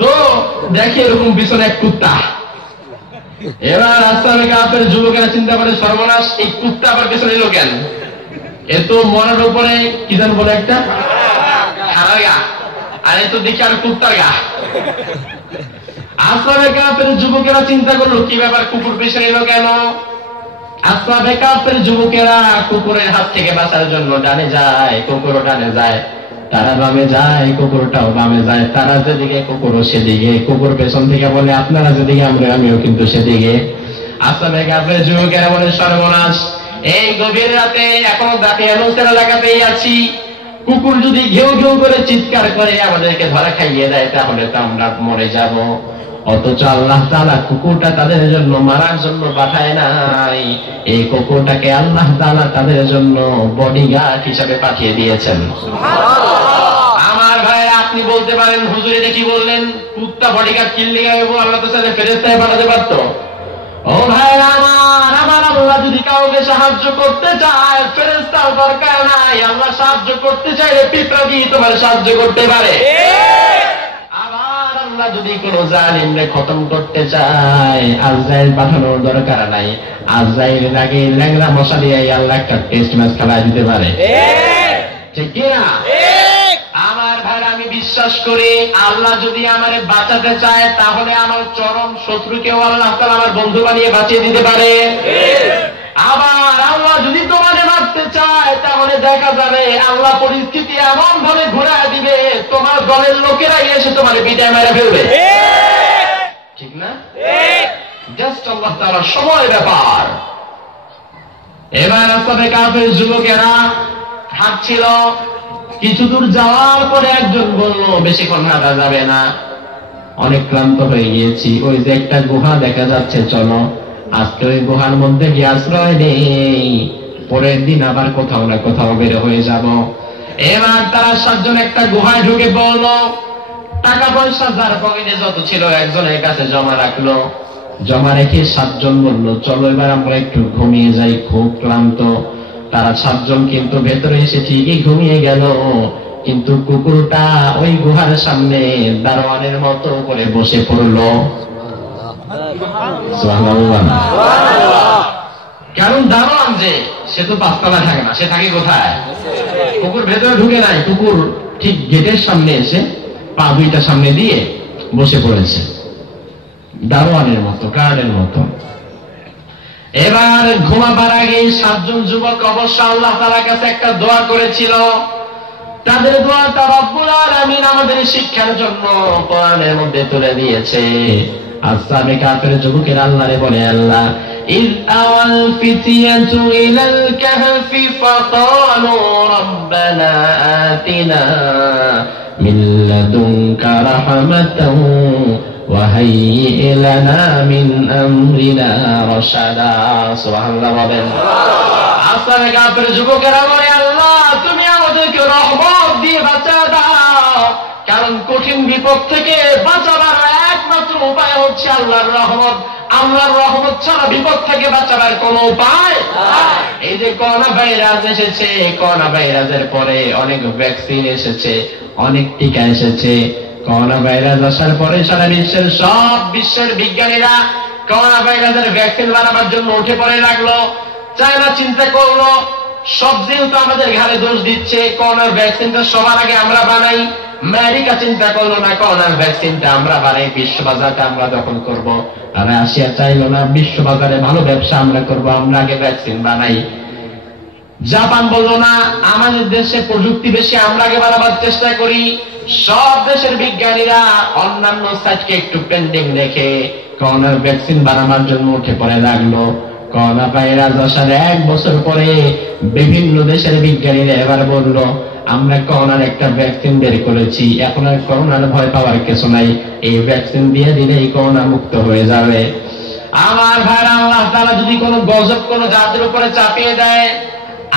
তো দেখে এরকম পিছনে এক কুত্তা। এবার আসহাবে কাহফের যুবকেরা চিন্তা করে, সর্বনাশ, এই কুত্তা আবার পেছনে এলো কেন? এ তো মরার উপরে কি জান বলে একটা খারাপ গা, আর এ তো দেখি আর কুত্তার গা। আসহাবে কাহফের যুবকেরা চিন্তা করলো, কি ব্যাপার, কুকুর পেছনে এলো কেন? আসহাবে কাহফের যুবকেরা কুকুরের হাত থেকে বাঁচার জন্য ডানে যায়, কুকুরও ডানে যায়। তারা বামে যায়, কুকুরটাও বামে যায়, তারা যেদিকে কুকুরও সেদিকে, কুকুর পেছন থেকে বলে আপনারা যেদিকে আমিও কিন্তু সেদিকে। আসলে কাফের যুবকেরা বলে সর্বনাশ, এই গভীর রাতে এখনো দাকিয়ানুসের এলাকাতেই আছি, কুকুর যদি ঘেউ ঘেউ করে চিৎকার করে আমাদেরকে ধরা খাইয়ে দেয় তাহলে তো আমরা মরে যাব। অথচ আল্লাহ তাআলা কুকুরটা তাদের জন্য মারার জন্য পাঠায় নাই, এই কুকুরটাকে আল্লাহ তাআলা তাদের জন্য বডিগার্ড হিসাবে পাঠিয়ে দিয়েছেন। আমার ভাইরা, আপনি বলতে পারেন হুজুর এটা কি বললেন, কুত্তা বডিগার্ড কিনলে আল্লাহ তো সাথে ফেরেশতায় পাঠাতে পারতো। ও ভাইরা আমার আল্লাহ যদি কাউকে সাহায্য করতে চায় ফেরেশতার দরকার নাই, আল্লাহ সাহায্য করতে চাইলে পিঁপড়া দিয়ে তোমার সাহায্য করতে পারে। আবার আল্লাহ যদি কোনো জালিমরে খতম করতে চায় আজরাইল পাঠানোর দরকার নাই, আজরাইল আগে ল্যাংড়া মশা দিয়ে আল্লাহ একটা টেস্ট ম্যাচ খেলায় দিতে পারে, ঠিক কিনা? আমার ভাইরা, আমি বিশ্বাস করি আল্লাহ যদি আমারে বাঁচাতে চায় তাহলে আমার চরম শত্রুকেও আল্লাহ তাআলা আমার বন্ধু বানিয়ে বাঁচিয়ে দিতে পারে। আবার আল্লাহ যদি তোমারে মারতে চায় তাহলে দেখা যাবে আল্লাহ পরিস্থিতি এমন ভাবে ঘুরায় দিবে তোমার দলের লোকেরাই এসে তোমারে পিটায় মেরে ফেলবে, ঠিক না? জাস্ট আল্লাহ তাআলার সময় ব্যাপার। এবার আসলে কাফের যুবকেরা হাঁটছিল, কিছু দূর যাওয়ার পরে একজন বলল বেশিক্ষণ হাঁটা যাবে না, অনেক ক্লান্ত হয়ে গিয়েছি, ওই যে একটা গুহা দেখা যাচ্ছে, চলো আজকে ওই গুহার মধ্যে গিয়ে আশ্রয় নেই, পরের দিন আবার কোথাও না কোথাও বের হয়ে যাব। এবার তারা 7 জন একটা গুহায় ঢুকে পড়ল, টাকা পয়সা যার পকেটে যত ছিল একজনের কাছে জমা রাখলো, জমা রেখে 7 জন বলল চলো এবার আমরা একটু ঘুমিয়ে যাই, খুব ক্লান্ত। তারা 7 জন কিন্তু ভেতরে এসে ঠিকই ঘুমিয়ে গেল, কিন্তু কুকুরটা ওই গুহার সামনে দারোয়ানের মতো করে বসে পড়ল। কারণ দারোয়ান যে সে তো 5 তলায় থাকে না, সে থাকে কোথায়? কুকুর ভেতরে ঢুকে নাই, কুকুর ঠিক গেটের সামনে এসে পা 2টা সামনে দিয়ে বসে পড়েছে দারোয়ানের মতো, গার্ডের মতো। এবার ঘুমাবার আগে 7 জন যুবক অবশ্য আল্লাহ তাআলার কাছে একটা দোয়া করেছিল, তাদের দোয়াটা রব্বুল আলামিন আমাদের শিক্ষার জন্য কোরআনের মধ্যে তুলে দিয়েছে। আসহাবে কাফের যুবকেরা আল্লাহরে বলে, আল্লাহ ইয আওয়াল ফিতিয়াতু ইলাল কাহফি ফাকালু রাব্বানা আতিনা মিন লাদুনকা রাহমাতাও ওয়া হাইয়্ লানা মিন আমরিনা রাশাদা। সুবহানাল্লাহ বলেন। আসহাবে কাফের যুবকেরা বলে, আল্লাহ তুমি আমাদেরকে রহমত দিয়ে বাঁচা দাও, কারণ কঠিন বিপদ থেকে বাঁচাবার একমাত্র উপায় হচ্ছে আল্লাহর রহমত। আল্লাহর রহমত ছাড়া বিপদ থেকে বাঁচাবার কোন উপায় নাই। এই যে করোনা ভাইরাস এসেছে, করোনা ভাইরাসের পরে অনেক ভ্যাকসিন এসেছে, অনেক টিকা এসেছে। করোনা ভাইরাস আসার পরে সারা বিশ্বের বিজ্ঞানীরা করোনা ভাইরাসের ভ্যাকসিন বানাবার জন্য উঠে পড়ে লাগলো। চায়না চিন্তা করলো সব যেহেতু আমাদের ঘাড়ে দোষ দিচ্ছে, করোনার ভ্যাকসিনটা সবার আগে আমরা বানাই। আমেরিকা চিন্তা করলো না, করোনার ভ্যাকসিনটা আমরা বানাই, বিশ্ববাজারটা আমরা দখল করব। আর রাশিয়া চাইলো না, বিশ্ববাজারে ভালো ব্যবসা আমরা করব, আমরা আগে ভ্যাকসিন বানাই। জাপান বললো না, আমাদের দেশে প্রযুক্তি বেশি, আমরা আগে বানাবার চেষ্টা করি। সব দেশের বিজ্ঞানীরা অন্যান্য সাইটকে একটু পেন্ডিং রেখে করোনার ভ্যাকসিন বানাবার জন্য উঠে পড়ে লাগলো। করোনা ভাইরাস আসার 1 বছর পরে বিভিন্ন দেশের বিজ্ঞানীরা এবার বলল, আমরা করোনার একটা ভ্যাকসিন বের করেছি, এখন আর করোনার ভয় পাওয়ার কিছু নাই, এই ভ্যাকসিন দিয়ে দিলেই করোনা মুক্ত হয়ে যাবে। আমার ভাইরা, আল্লাহ তাআলা যদি কোনো গজব কোনো জাতির উপরে চাপিয়ে দেয়,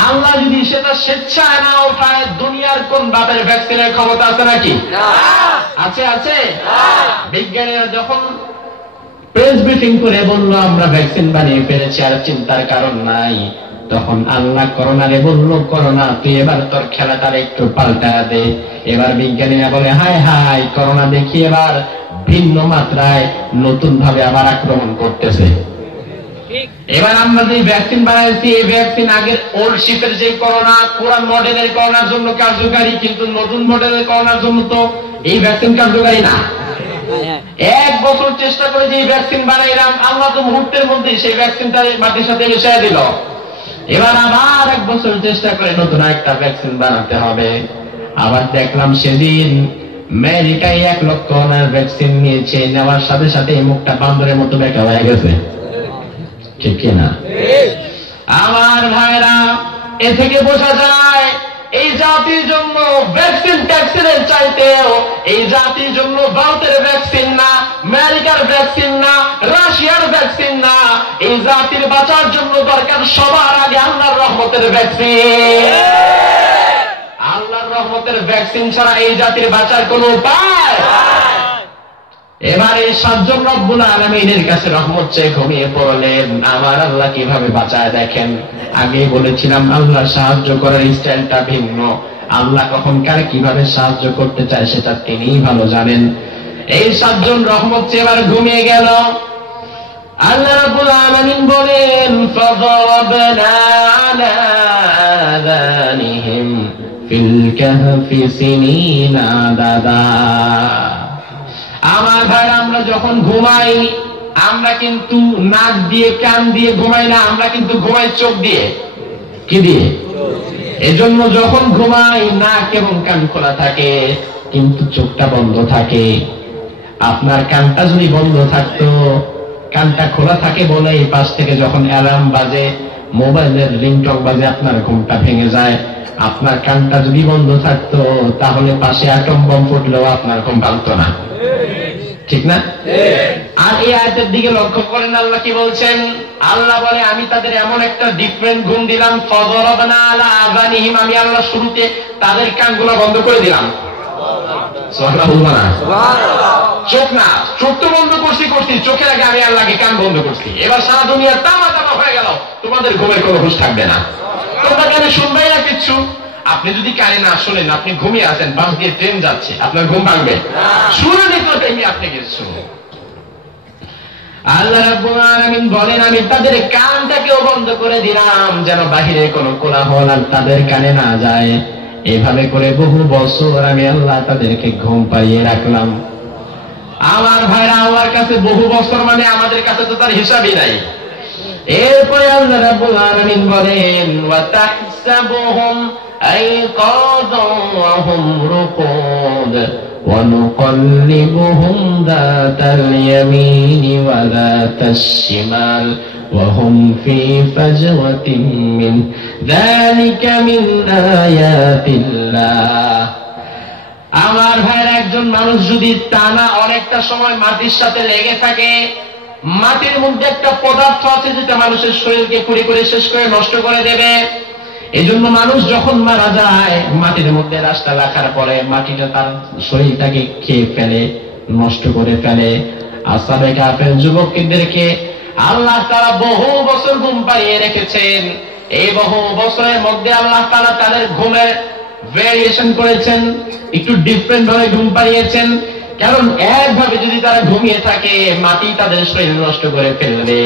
আল্লাহ যদি সেটা স্বেচ্ছায় না উঠায়, দুনিয়ার কোন বাপের ভ্যাকসিনের ক্ষমতা আছে নাকি? আছে? আছে? বিজ্ঞানীরা যখন প্রেস ব্রিফিং করে বলল আমরা ভ্যাকসিন বানিয়ে ফেলেছি আর চিন্তার কারণ নাই, তখন আল্লাহ করোনারে বলল, করোনা তুই এবার তোর খেলাটার একটু পাল্টা দে। এবার বিজ্ঞানীরা বলে, হায় হায়, করোনা দেখি এবার ভিন্ন মাত্রায় নতুন ভাবে আবার আক্রমণ করতেছে। এবার আমরা যে ভ্যাকসিন বানাইছি, এই ভ্যাকসিন আগের ওল্ড শিপের যে করোনা, পুরান মডেলের করোনার জন্য কার্যকারী, কিন্তু নতুন মডেলের করোনার জন্য তো এই ভ্যাকসিন কার্যকারী না। 1 বছর চেষ্টা করে যে ভ্যাকসিন বানাইলাম, আল্লাহ তো মুহূর্তের মধ্যে সেই ভ্যাকসিনটা মাটির সাথে মিশিয়ে দিল। এবার আবার 1 বছর চেষ্টা করে নতুন একটা ভ্যাকসিন বানাতে হবে। আবার দেখলাম সেদিন আমেরিকায় 1 লক্ষ ওনার ভ্যাকসিন নিয়েছে, নেওয়ার সাথে সাথে এই মুখটা বান্দরের মতো বেঁকা হয়ে গেছে, ঠিক কিনা? আমার ভাইরা, এ থেকে বোঝা যায় এই জাতির জন্য ভ্যাকসিন ট্যাক্সিনের চাইতেও এই জাতির জন্য ভারতের ভ্যাকসিন না, আমেরিকার ভ্যাকসিন না, রাশিয়ার ভ্যাকসিন না, এই জাতির বাঁচার জন্য দরকার সবার আগে আল্লাহর রহমতের ভ্যাকসিন। আল্লাহর রহমতের ভ্যাকসিন ছাড়া এই জাতির বাঁচার কোনো উপায়। এবার এই 7 জন রব্বুল আলামিনের কাছে রহমত চেয়ে ঘুমিয়ে পড়লেন। আমার আল্লাহ কিভাবে বাঁচায় দেখেন। আগে বলেছিলাম আল্লাহ সাহায্য করার স্টাইলটা ভিন্ন। আল্লাহ কখন কারে কিভাবে সাহায্য করতে চায় সেটা তিনিই ভালো জানেন। এই 7 জন রহমত চেয়ে এবার ঘুমিয়ে গেল। আল্লাহ রাব্বুল আলামিন বলেন, ফাদরাবনা আলা আযানিহিম ফিল কাহফি সিনিনা আদাদা। আমার ভাই, আমরা যখন ঘুমাই আমরা কিন্তু নাক দিয়ে কান দিয়ে ঘুমাই না, আমরা কিন্তু ঘুমাই চোখ দিয়ে। কি দিয়ে? এজন্য যখন ঘুমাই নাক এবং কান খোলা থাকে কিন্তু চোখটা বন্ধ থাকে। আপনার কানটা যদি বন্ধ থাকতো, কানটা খোলা থাকে বলে এই পাশ থেকে যখন অ্যালার্ম বাজে, মোবাইলের রিংটং বাজে, আপনার ঘুমটা ভেঙে যায়। আপনার কানটা যদি বন্ধ থাকতো তাহলে পাশে অ্যাটম বম ফুটলেও আপনার ঘুম ভাঙতো না, ঠিক না? আর এই আয়াতের দিকে লক্ষ্য করেন আল্লাহ কি বলছেন। আল্লাহ বলে, আমি তাদের এমন একটা ডিফারেন্ট গুণ দিলাম, ফাদরাবনা আলা আযানিহিম, আমি আল্লাহ শুরুতে তাদের কানগুলো বন্ধ করে দিলাম। সুবহানাল্লাহ। চোখ না, চোখ তো বন্ধ করছি, চোখের আগে আমি আল্লাহকে কান বন্ধ করছি। এবার সারা দুনিয়া তামা তামা হয়ে গেল, তোমাদের ঘুমের কোনো হুঁশ থাকবে না, তোমরা কানে শুনবেই না কিচ্ছু। আপনি যদি কানে না শোনেন, আপনি ঘুমিয়ে আছেন, বাস দিয়ে ট্রেন যাচ্ছে, আপনার ঘুম ভাঙবে? শুনুন তো টাইমে আপনি কিছু শুনুন। আল্লাহ রাব্বুল আলামিন বলেন, আমি তাদের কানটাকেও বন্ধ করে দিলাম যেন বাহিরে কোনো কোলাহল আর তাদের কানে না যায়। এভাবে করে বহু বছর আমি আল্লাহ তাদেরকে ঘুম পাড়িয়ে রাখলাম। আমার ভাইরা, আল্লাহর কাছে বহু বছর মানে আমাদের কাছে তো তার হিসাবই নাই। এরপরে আল্লাহ রাব্বুল আলামিন বলেন, ওয়া তাহসাবুহুম আইকাযান ওয়া হুম রুকুদ ওয়া নুকাল্লিবুহুম যাতাল ইয়ামিনি ওয়া যাতাশ শিমাল ওয়া হুম ফি ফাজওয়াতিন মিন যালিকা মিন আয়াতিল্লাহ। আমার ভাইরা, একজন মানুষ যদি টানা অনেকটা সময় মাটির সাথে লেগে থাকে, মাটির মধ্যে একটা পদার্থ আছে যেটা মানুষের শরীরকে কুড়ি করে শেষ করে নষ্ট করে দেবে। এজন্য মানুষ যখন মারা যায়, মাটির মধ্যে রাস্তা রাখার পরে মাটিটা তার শরীরটাকে খেয়ে ফেলে, নষ্ট করে ফেলে। আসহাবে কাহফের যুবকদেরকে আল্লাহ তাআলা বহু বছর ঘুম পাড়িয়ে রেখেছেন। এই বহু বছরের মধ্যে আল্লাহ তাআলা তাদের ঘুমের ভেরিয়েশন করেছেন, একটু ডিফারেন্ট ভাবে ঘুম পাড়িয়েছেন। কারণ একভাবে যদি তারা ঘুমিয়ে থাকে, মাটি তাদের শরীর নষ্ট করে ফেলবে।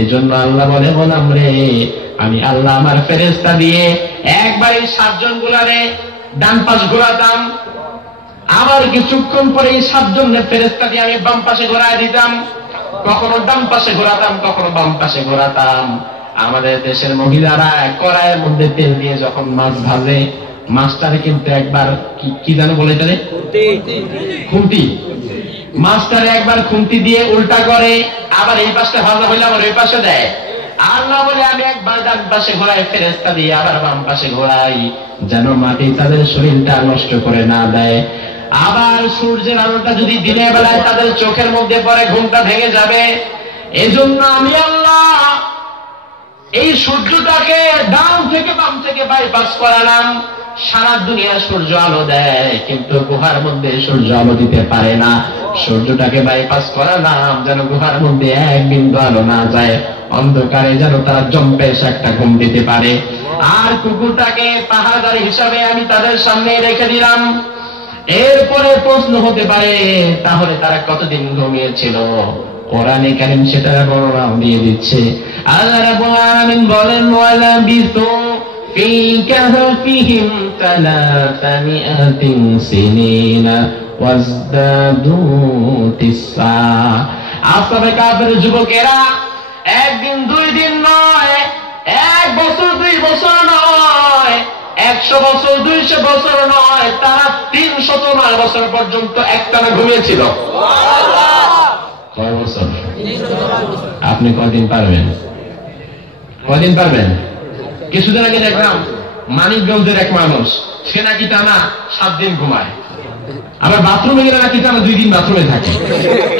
এজন্য আল্লাহ বলে, বললাম রে, আমি আল্লাহ আমার ফেরেশতা দিয়ে একবার এই 7 জন গুলারে ডান পাশ ঘোরাতাম, আবার কিছুক্ষণ পরে এই 7 জনের ফেরেশতা দিয়ে আমি বাম পাশে ঘোরায় দিতাম। কখনো ডান পাশে ঘোরাতাম, কখনো বাম পাশে ঘোরাতাম। আমাদের দেশের মহিলারা কড়াইয়ের মধ্যে তেল দিয়ে যখন মাছ ভাজে, মাছটারে কিন্তু একবার কি জানো বলে এটারে, খুন্তি, মাছটারে একবার খুন্তি দিয়ে উল্টা করে, আবার এই পাশটা ভাজা হইলে আবার ওই পাশে দেয়। আল্লাহ বলে, আমি একবার ডান পাশে ঘোরাই ফেরেশতা দিয়ে আবার বাম পাশে ঘোরাই, যেন মাটি তাদের শরীরটা নষ্ট করে না দেয়। আবার সূর্যের আলোটা যদি দিনের বেলায় তাদের চোখের মধ্যে পড়ে, ঘুমটা ভেঙে যাবে। এজন্য আমি আল্লাহ এই সূর্যটাকে ডান থেকে বাম থেকে বাইপাস করালাম। সারা দুনিয়া সূর্য আলো দেয়, কিন্তু গুহার মধ্যে সূর্য আলো দিতে পারে না। সূর্যটাকে বাইপাস করালাম যেন গুহার মধ্যে এক বিন্দু আলো না যায়, অন্ধকারে যেন তারা জম্পেশ একটা ঘুম দিতে পারে। আর কুকুরটাকে পাহারাদার হিসাবে আমি তাদের সামনে রেখে দিলাম। এরপরে প্রশ্ন হতে পারে, তাহলে তারা কতদিন ঘুমিয়েছিল? কোরআনে কারীম সেটা বর্ণনা দিয়ে দিচ্ছে। আল্লাহ রাব্বুল আলামিন বলেন, ওয়ালা বিসু ফি কাহফিহিম 300 সিনিনা ওয়াজদাদু তিসা। আসহাবে কাহফের যুবকেরা একদিন 2 দিন নয়, 1 বছর 2 বছর নয়, 100 বছর 200 বছর নয়, তারা 309 বছর পর্যন্ত একটানা ঘুমিয়েছিল। কয় বছর? আপনি কয়দিন পারবেন? কয়দিন পারবেন? কিছুদিন আগে দেখলাম মানিকগঞ্জের এক মানুষ, সে নাকি টানা 7 দিন ঘুমায়। আবার বাথরুমে গেলে নাকি টানা 2 দিন বাথরুমে থাকে,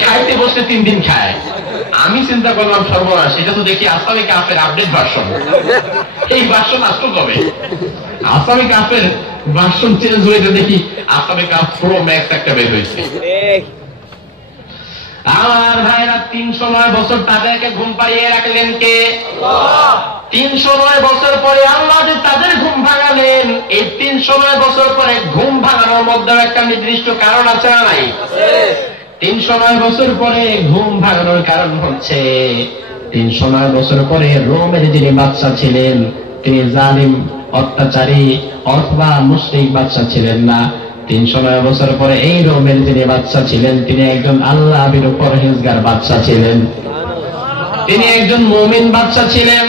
খাইতে বসে 3 দিন খায়। আমি চিন্তা করলাম সর্বনাশ, এটা তো দেখি আসামি কাফের আপডেট ভার্সন। এই ভার্সন আসতো কবে? আসামি কাফের ভার্সন চেঞ্জ হয়েছে, দেখি আসামি কাফ প্রো ম্যাক্স একটা বের হয়েছে। আমার ভাইরা 309 বছর তাদেরকে ঘুম পাড়িয়ে রাখলেন কে? 309 বছর পরে আল্লাহ যে তাদের ঘুম ভাঙালেন, এই 309 বছর পরে ঘুম ভাঙানোর মধ্যে একটা নির্দিষ্ট কারণ আছে না নাই? 309 বছর পরে ঘুম ভাঙানোর কারণ হচ্ছে 309 বছর পরে রোমের যিনি বাদশা ছিলেন তিনি জালিম অত্যাচারী অথবা মুশরিক বাদশা ছিলেন না। 309 বছর পরে এই রোমের যিনি বাদশা ছিলেন তিনি একজন আল্লাহর পরহেজগার বাদশা ছিলেন, তিনি একজন মুমিন বাদশা ছিলেন।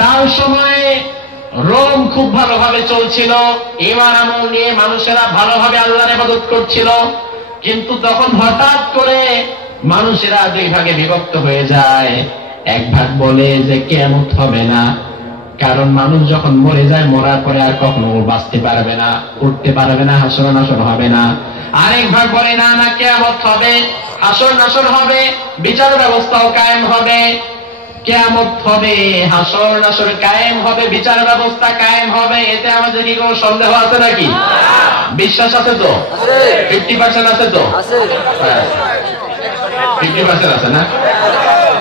তার সময়ে রোম খুব ভালোভাবে চলছিল, ঈমান আমল নিয়ে মানুষেরা ভালোভাবে আল্লাহর ইবাদত করছিল। কিন্তু তখন হঠাৎ করে মানুষেরা 2 ভাগে বিভক্ত হয়ে যায়। এক ভাগ বলে যে কিয়ামত হবে না, কারণ মানুষ যখন মরে যায় মরার পরে আর কখনো বাঁচতে পারবে না, উঠতে পারবে না, হাসর নাসর হবে না। আরেক ভাগ বলে না না, কিয়ামত হবে, হাসর নাসর হবে, বিচার ব্যবস্থাও কায়েম হবে। কিয়ামত হবে, হাসর নাসর কায়েম হবে, বিচার ব্যবস্থা কায়েম হবে, এতে আমাদের কি কোনো সন্দেহ আছে নাকি? বিশ্বাস আছে তো? 50% আছে তো? 50% আছে না?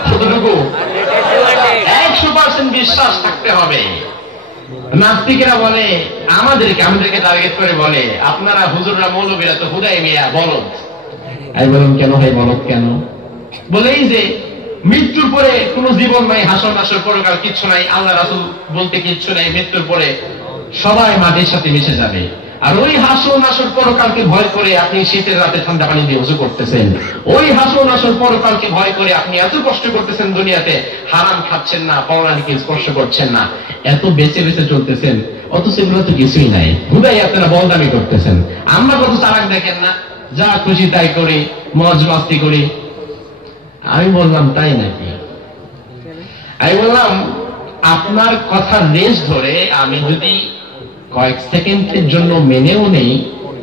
কতটুকু? 100% বিশ্বাস থাকতে হবে। নাস্তিকেরা বলে আমাদেরকে টার্গেট করে বলে, আপনারা হুজুররা মৌলবীরা তো হুদাই মিয়া বলদ। আমি বললাম কেন ভাই বলদ কেন? বলে এই যে মৃত্যুর পরে কোন জীবন নাই, হাসর নাসর পরকাল কিচ্ছু নাই, আল্লাহ রাসূল বলতে কিচ্ছু নাই, মৃত্যুর পরে সবাই মাটির সাথে মিশে যাবে। আর ওই হাসর নাসর পরকালকে ভয় করে আপনি শীতের রাতে ঠান্ডা পানি দিয়ে ওযু করতেছেন, ওই হাসর নাসর পরকালকে ভয় করে আপনি এত কষ্ট করতেছেন, দুনিয়াতে হারাম খাচ্ছেন না, পরনারীকে স্পর্শ করছেন না, এত বেঁচে বেঁচে চলতেছেন, অথচ এগুলো তো কিছুই নাই, হুদাই আপনারা বলদামি করতেছেন। আমরা কত চালাক দেখেন না, যা খুশি তাই করি, মজ মাস্তি করি। আমি বললাম তাই নাকি? আমি বললাম আপনার কথার রেশ ধরে আমি যদি কয়েক সেকেন্ডের জন্য মেনেও নেই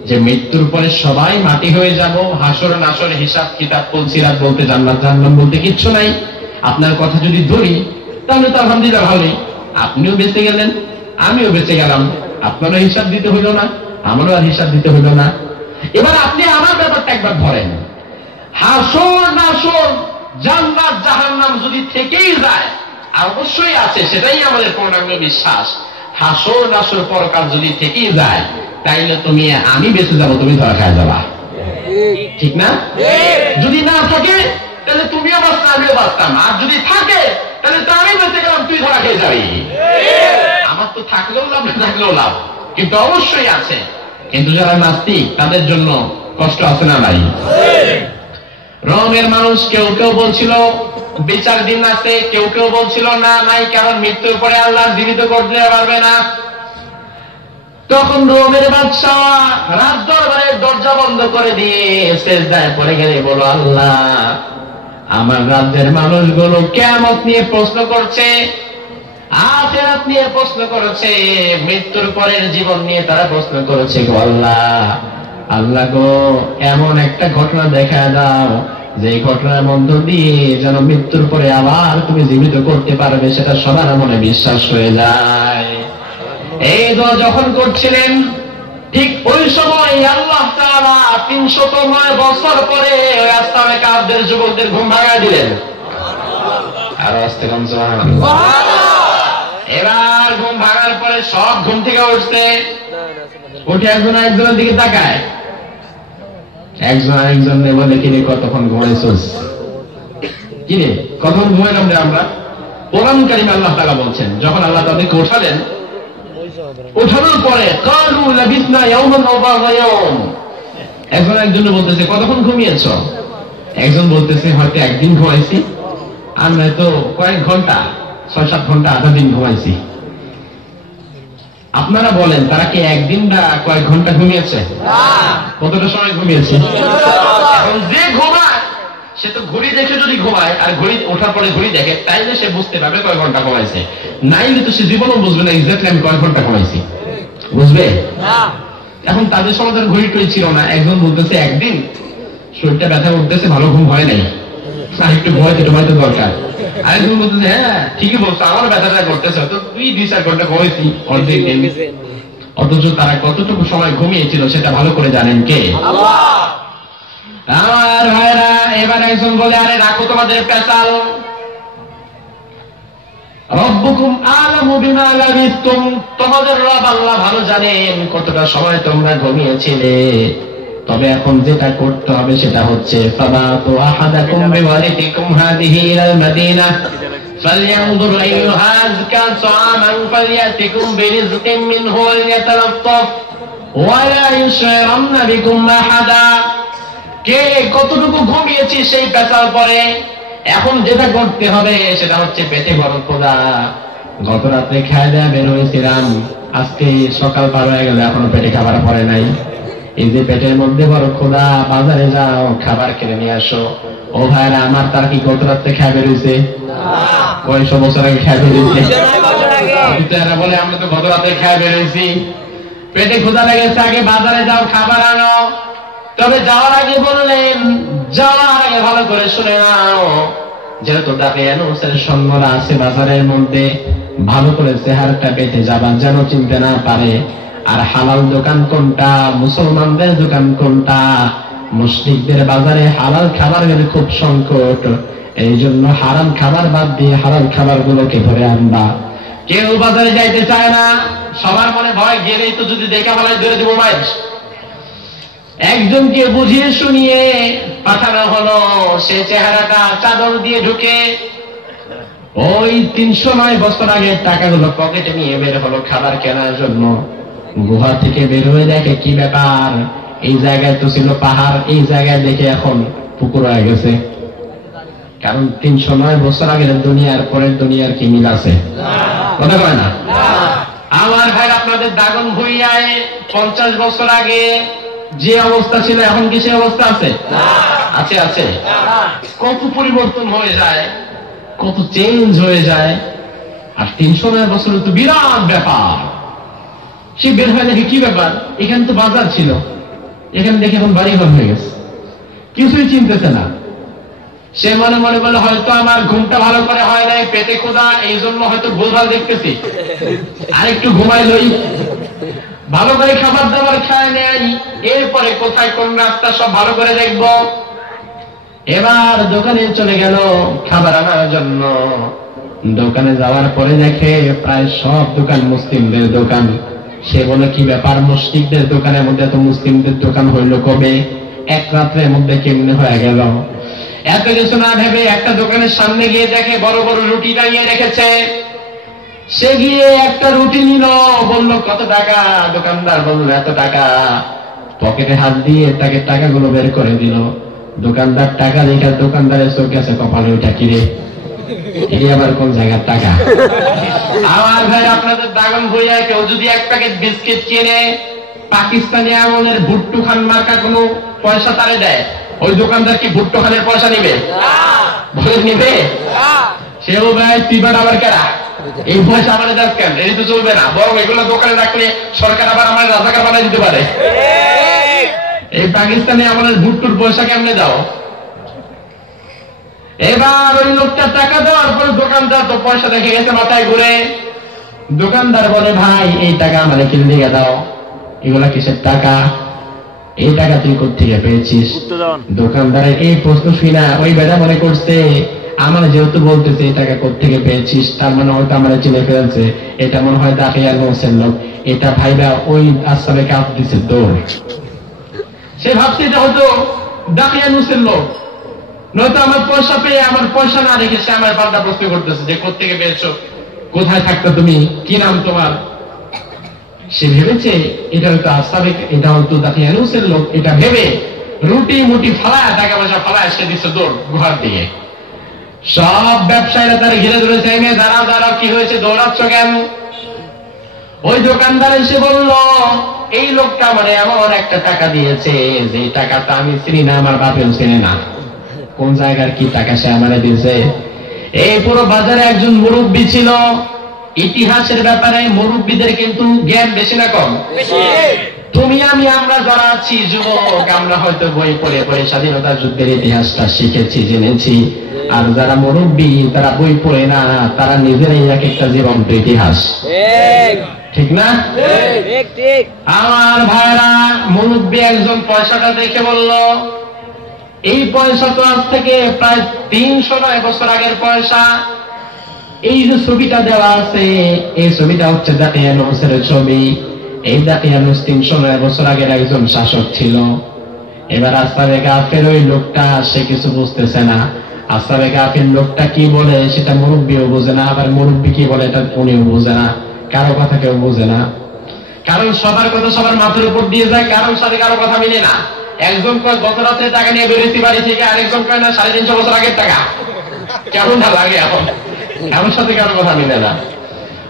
যে মৃত্যুর পরে সবাই মাটি হয়ে যাব, হাসর নাসর হিসাব কিতাব পুলসিরাত বলতে জান্নাত জাহান্নাম বলতে কিচ্ছু নাই, আপনার কথা যদি ধরি তাহলে তো আলহামদুলিল্লাহ ভালোই, আপনিও বেঁচে গেলেন, আমিও বেঁচে গেলাম, আপনারও হিসাব দিতে হইল না, আমারও আর হিসাব দিতে হইল না। এবার আপনি আমার ব্যাপারটা একবার ধরেন, হাসর নাসর জান্নাত জাহান্নাম যদি থেকেই যায়, অবশ্যই আছে, সেটাই আমাদের পূর্ণাঙ্গ বিশ্বাস। হাসর নাসর পরকাল যদি থেকেই যায় তাইলে তুমি আমি বেঁচে যাবো, তুমি ধরা খায় যাবা, ঠিক না? যদি না থাকে তাহলে তুমিও বাঁচতাম আমিও বাঁচতাম, আর যদি থাকে তাহলে তো আমি বেঁচে গেলাম, তুই ধরা খেয়ে যাবি। আমার তো থাকলেও লাভ না থাকলেও লাভ, কিন্তু অবশ্যই আছে। কিন্তু যারা নাস্তিক তাদের জন্য কষ্ট আছে না নাই? রোমের মানুষ কেউ কেউ বলছিল বিচার দিন আছে, কেউ কেউ বলছিল না নাই, কারণ মৃত্যুর পরে আল্লাহ জীবিত করতে পারবে না। তখন রোমের বাদশা রাজ দরবারের দরজা বন্ধ করে দিয়ে সিজদায় পড়ে গেলে বলো, আল্লাহ আমার রাজ্যের মানুষগুলো কিয়ামত নিয়ে প্রশ্ন করছে, আখিরাত নিয়ে প্রশ্ন করেছে, মৃত্যুর পরের জীবন নিয়ে তারা প্রশ্ন করেছে গো আল্লাহ, আল্লাহ গো এমন একটা ঘটনা দেখা দাও যে ঘটনার মধ্য দিয়ে যেন মৃত্যুর পরে আবার তুমি জীবিত করতে পারবে, সেটা সবার মনে বিশ্বাস হয়ে যায়। এই দোয়া যখন করছিলেন ঠিক ওই সময় আল্লাহ তাআলা 309 বছর পরে ওই আসহাবে কাহফের যুবকদের ঘুম ভাঙায় দিলেন। আর আস্তে নাম সুবহানাল্লাহ। এবার ঘুম ভাঙার পরে সব ঘুম থেকে উঠছে, উঠে একজন আরেকজনের দিকে তাকায়, একজন আরেকজনকে বলে কিরে কতক্ষণ ঘুমাইছিস, কিরে কতক্ষণ ঘুমাইলাম রে আমরা। কোরআন কারীমে আল্লাহ তাআলা বলছেন, যখন আল্লাহ তাদেরকে উঠালেন, উঠানোর পরে ক্বালু লাবিসনা ইয়াওমান আও বা'দা ইয়াওম, একজন একজনে বলতেছে কতক্ষণ ঘুমিয়েছ, একজন বলতেছে হয়তো একদিন ঘুমাইছি, আর নয়তো কয়েক ঘন্টা, 6-7 ঘন্টা, আধা দিন ঘুমাইছি। আপনারা বলেন তারা কি একদিন বা কয়েক ঘন্টা ঘুমিয়েছে? কতটা সময় ঘুমিয়েছে? এখন যে ঘুমায় সে তো ঘড়ি দেখে যদি ঘুমায় আর ঘড়ি ওঠার পরে ঘড়ি দেখে তাইলে সে বুঝতে পারবে কয় ঘন্টা ঘুমাইছে, নাইলে তো সে জীবনও বুঝবে না এক্স্যাক্টলি আমি কয় ঘন্টা ঘুমাইছি, বুঝবে? এখন তাদের সমাজের ঘড়ি টড়ি ছিল না, একজন বলতেছে একদিন শরীরটা ব্যথা করতেছে, ভালো ঘুম হয় নাই, আর একটু ঘুমাইতে টুমাইতে দরকার। আরেকজন বলতেছে হ্যাঁ ঠিকই বলছো, আমারও ব্যথাটা করতেছে, তো 2-4 ঘন্টা ঘুমাইছি অর্ধেক দিন। অথচ তারা কতটুকু সময় ঘুমিয়েছিল সেটা ভালো করে জানেন কে? আমার ভাইরা, এবার একজন বলে আরে রাখো তোমাদের পেশাল, রব্বুকুম আলামু বিমা লাবিসতুম, তোমাদের রব আল্লাহ ভালো জানেন কতটা সময় তোমরা ঘুমিয়েছিলে। তবে এখন যেটা করতে হবে সেটা হচ্ছে ফাবাতু আহাদাকুম বিওয়ারিতিকুম হাদিহি ইলাল মাদিনা ফালইয়ানজুর আইয়ুহা আযকা তাআমান ফালইয়াতিকুম বিরিজকিন মিনহু ওয়ালিয়াতালাত্তাফ ওয়া লা ইউশিরান্না বিকুম আহাদা। কে কতটুকু ঘুমিয়েছি সেই পেশাল পরে, এখন যেটা করতে হবে সেটা হচ্ছে পেটে বড় ক্ষুধা, গত রাত্রে খাওয়া দাওয়া বের হয়েছিলাম, আজকে সকাল 12 হয়ে গেল এখনো পেটে খাবার পড়ে নাই, এই যে পেটের মধ্যে বড় ক্ষুধা, বাজারে যাও খাবার কিনে নিয়ে আসো। ও ভাইরা আমার, তার কি গত রাত্রে খাওয়া বের হয়েছে? কয়শো বছর আগে খাওয়া বের হয়েছে? বলে আমরা তো গত রাত্রে খাওয়া বের হয়েছি, পেটে ক্ষুধা লেগেছে, আগে বাজারে যাও খাবার আনো। তবে যাওয়ার আগে বললেন, যাওয়ার আগে ভালো করে শুনে নাও, যেহেতু দাকিয়ানুসের সৈন্যরা আছে বাজারের মধ্যে, ভালো করে চেহারাটা পেতে যাবার যেন চিনতে না পারে। আর হালাল দোকান কোনটা, মুসলমানদের দোকান কোনটা, মুশরিকদের বাজারে হালাল খাবারের খুব সংকট, এই জন্য হারাম খাবার বাদ দিয়ে হালাল খাবার গুলোকে ধরে আনবা। কেউ বাজারে যাইতে চায় না, সবার মনে ভয় গেলেই তো যদি দেখা বলায় ধরে দেবো মাইজ। একজনকে বুঝিয়ে শুনিয়ে পাঠানো হলো, সে চেহারাটা চাদর দিয়ে ঢুকে ওই 309 বছর আগের টাকাগুলো পকেটে নিয়ে বের হলো খাবার কেনার জন্য। গুহা থেকে বের হয়ে দেখে কি ব্যাপার, এই জায়গায় তো ছিল পাহাড়, এই জায়গায় দেখে এখন পুকুর হয়ে গেছে। কারণ 309 বছর আগের দুনিয়ার পরের দুনিয়ার কি মিল আছে? কথা কয় না। আমার ভাই, আপনাদের দাগন ভুইয়ায় 50 বছর আগে যে অবস্থা ছিল এখন কি সে অবস্থা আছে? আছে আছে। কত পরিবর্তন হয়ে যায়, কত চেঞ্জ হয়ে যায়। আর 309 বছর তো বিরাট ব্যাপার। সে বের হয়ে দেখে কি ব্যাপার, এখানে তো বাজার ছিল, এখানে দেখে এখন বাড়ি ঘর হয়ে গেছে, কিছুই চিনতেছে না। সে মনে মনে বলে হয়তো আমার ঘুমটা ভালো করে হয় নাই, পেটে ক্ষুধা, এই জন্য হয়তো ভুলভাল দেখতেছি, আর একটু ঘুমাই লই, ভালো করে খাবার দাবার খায় নেই, এরপরে কোথায় কোন রাস্তা সব ভালো করে দেখব। এবার দোকানে চলে গেল খাবার আনার জন্য। দোকানে যাওয়ার পরে দেখে প্রায় সব দোকান মুসলিমদের দোকান। সে বলে কি ব্যাপার, মুশরিকদের দোকানের মধ্যে তো মুসলিমদের দোকান হইল কবে, এক রাত্রের মধ্যে কেমনে হয়ে গেল। এত কিছু না ভেবে একটা দোকানের সামনে গিয়ে দেখে বড় বড় রুটি টাঙিয়ে রেখেছে। সে গিয়ে একটা রুটি নিল, বলল কত টাকা, দোকানদার বলল এত টাকা। পকেটে হাত দিয়ে তাকে টাকাগুলো বের করে দিল। দোকানদার টাকা দেখে দোকানদারের চোখ আছে কপালে, ওইটা কিরে, এই আবার কোন জায়গার টাকা? আমার ভাই, আপনাদের দাগন ভইয়া কেউ যদি এক প্যাকেট বিস্কিট কিনে পাকিস্তানি আমলের ভুট্টু খান মার্কা কোনো পয়সা তারে দেয়, ওই দোকানদার কি ভুট্টু খানের পয়সা নিবে? বলে নিবে? সেও ভাই তিবার আবার কেরা, এই পয়সা আমার দেখ কেন, এই তো চলবে না, বরং এগুলো দোকানে রাখলে সরকার আবার আমার রাজাকার বানাই দিতে পারে। এই পাকিস্তানি আমলের ভুট্টুর পয়সা কেমনে দাও? এবার ওই লোকটা টাকা দেওয়ার পর দোকানদার তো পয়সা দেখে গেছে মাথায় ঘুরে। দোকানদার বলে ভাই এই টাকা আমাদের কিনে দিয়ে দাও। এগুলা কিসের টাকা, এই টাকা তুই কোথেকে পেয়েছিস? দোকানদারের এই প্রশ্ন শুনা ওই বেটা মনে করছে আমার যেহেতু বলতেছে এই টাকা কোথেকে পেয়েছিস, তার মানে হয়তো আমরা চিনে ফেলছে, এটা মনে হয় দাখিয়ানুসের লোক। এটা ভাইবা ওই আসামে কাপ দিছে দৌড়। সে ভাবছে এটা হয়তো দাখিয়ানুসের লোক, নয়তো আমার পয়সা পেয়ে আমার পয়সা না রেখে সে আমার পাল্টা প্রশ্ন করতেছে যে কোথেকে পেয়েছো, কোথায় থাকতো তুমি, কি নাম তোমার। সে ভেবেছে এটা হয়তো আসামে, এটা হয়তো দাখিয়ানুসের লোক। এটা ভেবে রুটি মুটি ফালায়, টাকা পয়সা ফালায় সে দিচ্ছে দৌড় গুহার দিকে। সব ব্যবসায়ীরা তারা ঘিরে ধরেছে, দাঁড়াও দাঁড়াও, কি হয়েছে, দৌড়াচ্ছ কেন? ওই দোকানদার এসে বলল, এই লোকটা মানে এমন একটা টাকা দিয়েছে যে টাকাটা আমি চিনি না, আমার বাপেও চিনে না, কোন জায়গার কি টাকা সে আমারে দিয়েছে। এই পুরো বাজারে একজন মুরব্বী ছিল। ইতিহাসের ব্যাপারে মুরব্বীদের কিন্তু জ্ঞান বেশি না কম? তুমি আমি আমরা যারা আছি যুবক, আমরা হয়তো বই পড়ে পড়ে স্বাধীনতা যুদ্ধের ইতিহাসটা শিখেছি, জেনেছি। আর যারা মুরব্বী তারা বই পড়ে না, তারা নিজেরাই এক একটা জীবন্ত ইতিহাস, ঠিক না? আমার ভাইরা, মুরব্বী একজন পয়সাটা দেখে বলল, এই পয়সা তো আজ থেকে প্রায় 309 বছর আগের পয়সা। এই যে ছবিটা দেওয়া আছে, এই ছবিটা হচ্ছে দাকিয়ানুসের ছবি। এই দাকিয়ানুস 309 বছর আগের একজন শাসক ছিল। এবার আসহাবে কাফের ওই লোকটা, সে কিছু বুঝতেছে না। আসহাবে কাফের লোকটা কি বলে সেটা মুরব্বীও বোঝে না, আবার মুরব্বী কি বলে এটা উনিও বোঝে না, কারো কথা কেউ বোঝে না। কারণ সবার কথা সবার মাথার উপর দিয়ে যায়, কারোর সাথে কারো কথা মিলে না। একজন কয় গত রাত্রে টাকা নিয়ে বেরোতে বাড়ি থেকে, আরেকজন কয় না 350 বছর আগের টাকা। কেমন না লাগে এখন? কারোর সাথে কারো কথা মিলে না।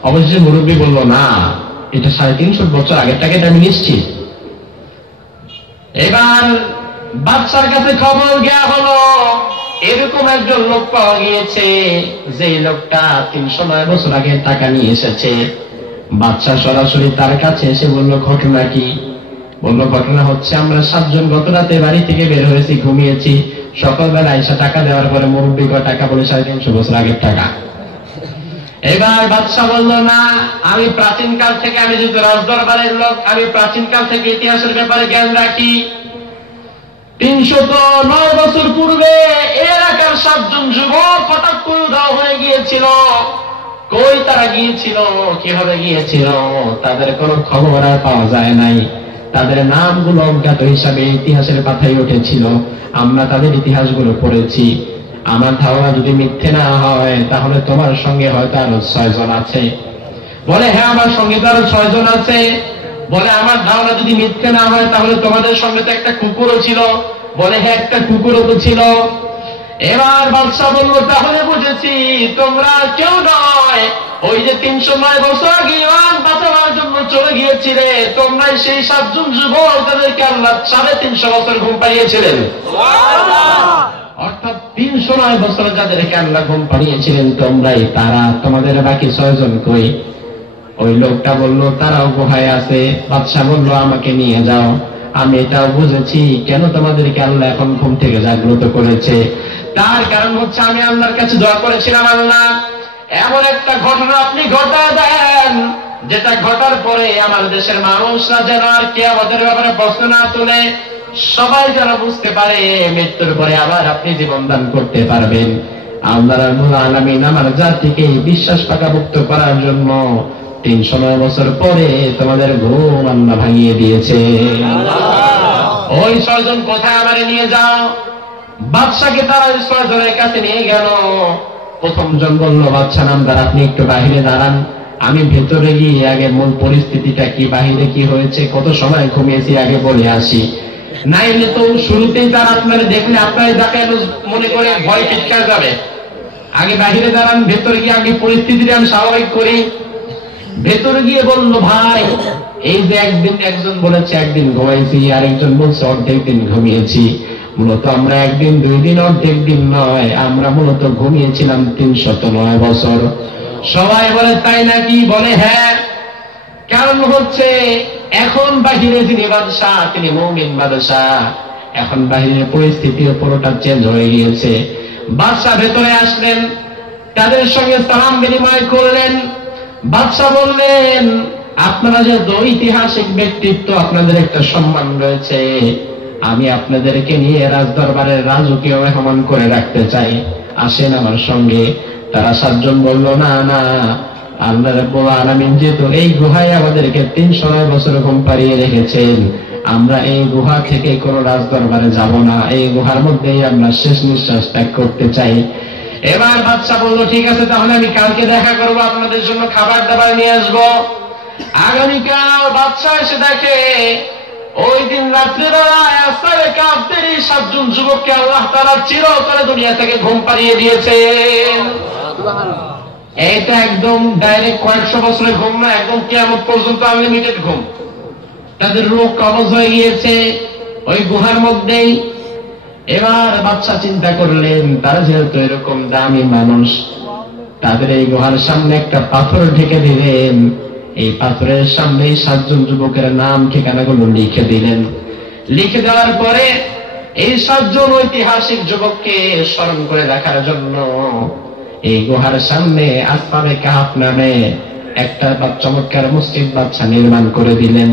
অবশ্যই মুরব্বী বললো, না, এটা 350 বছর আগের টাকা, এটা আমি নিশ্চিত। এবার বাদশার কাছে খবর গিয়া হলো, এরকম একজন লোক পাওয়া গিয়েছে যে লোকটা 309 বছর আগে টাকা নিয়ে এসেছে। বাদশা সরাসরি তার কাছে এসে বলল, ঘটনা কি? বলল, ঘটনা হচ্ছে আমরা 7 জন গত রাতে বাড়ি থেকে বের হয়েছি, ঘুমিয়েছি। সকালবেলা আইসা টাকা দেওয়ার পরে মুরব্বী টাকা বলে 350 বছর আগের টাকা। এবার বাদশা বলল, না, আমি প্রাচীনকাল থেকে, আমি যেহেতু রাজদরবারের লোক, আমি প্রাচীনকাল থেকে ইতিহাসের ব্যাপারে জ্ঞান রাখি। 309 বছর পূর্বে এলাকার 7 জন যুবক হঠাৎ করে উধাও হয়ে গিয়েছিল। কই তারা গিয়েছিল, কিভাবে গিয়েছিল, তাদের কোনো খবর আর পাওয়া যায় নাই। তাদের নামগুলো অজ্ঞাত হিসাবে ইতিহাসের পাতায় উঠেছিল। আমরা তাদের ইতিহাসগুলো পড়েছি। আমার ধারণা যদি মিথ্যে না হয়, তাহলে তোমার সঙ্গে হয়তো আরো 6 জন আছে। বলে, হ্যাঁ, আমার সঙ্গে তো আরো 6 জন আছে। বলে, আমার ধারণা যদি মিথ্যে না হয়, তাহলে তোমাদের সঙ্গে তো একটা কুকুরও ছিল। বলে, হ্যাঁ, একটা কুকুরও তো ছিল। এবার বাদশা বলল, তাহলে বুঝেছি তোমরা কেউ নয়, ওই যে 309 বছর আগে ইমান বাঁচাবার জন্য চলে গিয়েছিলে, তোমরাই সেই 7 জন যুবক, তাদেরকে আল্লাহ 350 বছর ঘুম পাড়িয়েছিলেন। অর্থাৎ 309 বছর যাদেরকে আল্লাহ ঘুম পাড়িয়েছিলেন তোমরাই তারা। তোমাদের বাকি 6 জন কই? ওই লোকটা বলল, তারাও গুহায় আছে। বাদশা বলল, আমাকে নিয়ে যাও। আমি এটাও বুঝেছি কেন তোমাদেরকে আল্লাহ এখন ঘুম থেকে জাগ্রত করেছে। তার কারণ হচ্ছে আমি আল্লাহর কাছে দোয়া করেছিলাম, আল্লাহ এমন একটা ঘটনা আপনি ঘটায় দেন, যেটা ঘটার পরে আমার দেশের মানুষরা যেন আর কিয়ামতের ব্যাপারে প্রশ্ন না তোলে, সবাই যেন বুঝতে পারে মৃত্যুর পরে আবার আপনি জীবন দান করতে পারবেন। আল্লাহ রাব্বুল আলামিন আমার জাতিকে বিশ্বাস পাকাভুক্ত করার জন্য 309 বছর পরে তোমাদের ঘুম আল্লাহ ভাঙিয়ে দিয়েছে। ওই 6 জন কোথায় আমারে নিয়ে যাও? বাদশাকে তারা 6 জনের কাছে নিয়ে গেল। প্রথম জন বলল, বাদশা নামদার, আপনি একটু বাহিরে দাঁড়ান, আমি ভেতরে গিয়ে আগে মূল পরিস্থিতিটা কি, বাহিরে কি হয়েছে, কত সময় ঘুমিয়েছি আগে বলে আসি। নাইলে তো শুরুতেই তারা আপনারা দেখলে আপনারা যাকে মনে করে ভয় চিৎকার যাবে। আগে বাহিরে দাঁড়ান, ভেতরে গিয়ে আগে পরিস্থিতিটা আমি স্বাভাবিক করি। ভেতরে গিয়ে বলল, ভাই, এই যে একজন বলেছে একদিন ঘুমাইছি, আরেকজন বলছে অর্ধেক দিন ঘুমিয়েছি। মূলত আমরা একদিন 2 দিন, অর্ধেক দিন নয়, আমরা মূলত ঘুমিয়েছিলাম 309 বছর। সবাই বলে, তাই নাকি? বলে, হ্যাঁ। কারণ হচ্ছে এখন বাহিরে যিনি বাদশা, তিনি মুমিন বাদশা। এখন বাহিরের পরিস্থিতি পুরোটা চেঞ্জ হয়ে গিয়েছে। বাদশা ভেতরে আসলেন, তাদের সঙ্গে সালাম বিনিময় করলেন। বাদশা বললেন, আপনারা যে ঐতিহাসিক ব্যক্তিত্ব, আপনাদের একটা সম্মান রয়েছে, আমি আপনাদেরকে নিয়ে রাজদরবারের রাজকীয় মেহমান করে রাখতে চাই, আসেন আমার সঙ্গে। তারা 7 জন বলল, না না, আল্লাহ রাব্বুল আলামিন যেহেতু এই গুহায় আমাদেরকে 309 বছর ঘুম পাড়িয়ে রেখেছেন, আমরা এই গুহা থেকে কোন রাজদরবারে যাব না, এই গুহার মধ্যেই আমরা শেষ নিঃশ্বাস ত্যাগ করতে চাই। এবার বাদশা বলল, ঠিক আছে, তাহলে আমি কালকে দেখা করবো, আপনাদের জন্য খাবার দাবার নিয়ে আসবো। আগামীকাল বাদশা এসে দেখে ওই দিন রাত্রিবেলায় আসহাবে কাফের 7 জন যুবককে আল্লাহ তাআলা চিরতরে দুনিয়া থেকে ঘুম পাড়িয়ে দিয়েছেন। এটা একদম ডাইরেক্ট কয়েকশো বছরের ঘুম না, একদম কিয়ামত পর্যন্ত আনলিমিটেড ঘুম। তাদের রোগ কবজ হয়ে গিয়েছে ওই গুহার মধ্যেই। এবার বাদশা চিন্তা করলেন, তারা যেহেতু এরকম দামি মানুষ, তাদের এই গুহার সামনে একটা পাথর ঢেকে দিলেন। এই পাথরের সামনে 7 জন যুবকের নাম ঠিকানাগুলো লিখে দিলেন। লিখে দেওয়ার পরে এই 7 জন ঐতিহাসিক যুবককে স্মরণ করে রাখার জন্য এই গুহার সামনে আসহাবে কাহফ নামে একটা চমৎকার মসজিদ বাদশা নির্মাণ করে দিলেন।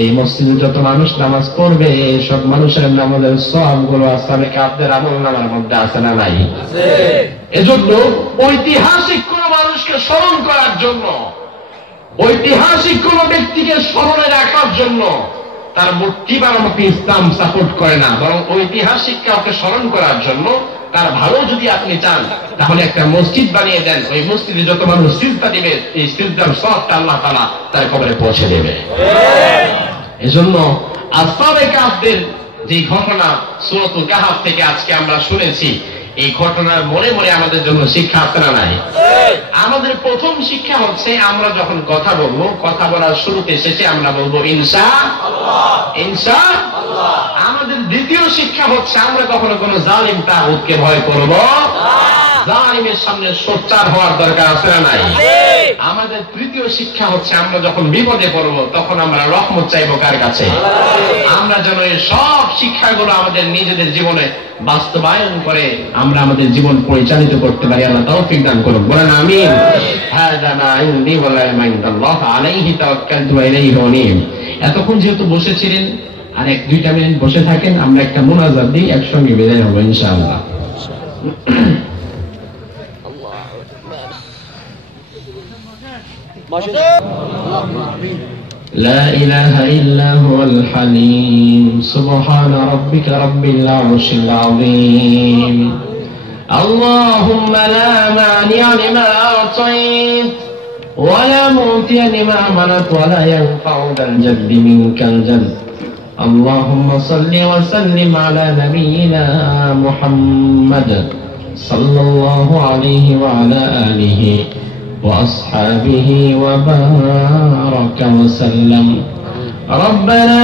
এই মসজিদে যত মানুষ নামাজ পড়বে, সব মানুষের নামাজের সওয়াবগুলো আসহাবে কাহফের আমলনামার মধ্যে আছে না নাই? এজন্য ঐতিহাসিক কোন মানুষকে স্মরণ করার জন্য, ঐতিহাসিক কোন ব্যক্তিকে স্মরণে রাখার জন্য তার মূর্তি বানানোকে ইসলাম সাপোর্ট করে না, বরং ঐতিহাসিক কাউকে স্মরণ করার জন্য তার ভালো যদি আপনি চান তাহলে একটা মসজিদ বানিয়ে দেন। ওই মসজিদে যত মানুষ সিজদা দিবে, এই সিজদার সওয়াবটা আল্লাহ তাআলা তার কবরে পৌঁছে দেবে। এজন্য আসহাবে কাহফের যে ঘটনা সূরাতুল কাহফ থেকে আজকে আমরা শুনেছি, এই ঘটনার মনে মনে আমাদের জন্য শিক্ষা আছে না নাই? আমাদের প্রথম শিক্ষা হচ্ছে, আমরা যখন কথা বলবো, কথা বলার শুরুতে শেষে আমরা বলবো ইনশাআল্লাহ, ইনশাআল্লাহ। আমাদের দ্বিতীয় শিক্ষা হচ্ছে, আমরা কখনো কোনো জালিম তাগুতকে ভয় করব না, জালিমের সামনে সোচ্চার হওয়ার দরকার আছে না নাই? আমাদের তৃতীয় শিক্ষা হচ্ছে, আমরা যখন বিপদে পড়ব তখন আমরা রহমত চাইবো কার কাছে? আমরা যেন এই সব শিক্ষাগুলো আমাদের নিজেদের জীবনে বাস্তবায়ন করে আমরা আমাদের জীবন পরিচালিত করতে পারি। আল্লাহ তৌফিক দান করুন, বলেন আমিন। হাযা মা ইনদি ওয়া লা ইল্লাল্লাহ আলাইহি তাওয়াক্কালতু ওয়া ইলাইহি উনীব। এতক্ষণ যেহেতু বসেছিলেন, আর 1-2 মিনিট বসে থাকেন, আমরা একটা মুনাজাত দিই, একসঙ্গে বিদায় হবো ইনশাআল্লাহ। لا إله إلا هو الحليم سبحان ربك رب العرش العظيم اللهم لا مانع لما أعطيت ولا معطي لما منعت ولا ينفع ذا الجد منك الجد اللهم صل وسلم على نبينا محمد صلى الله عليه وعلى آله وأصحابه وبارك وسلم ربنا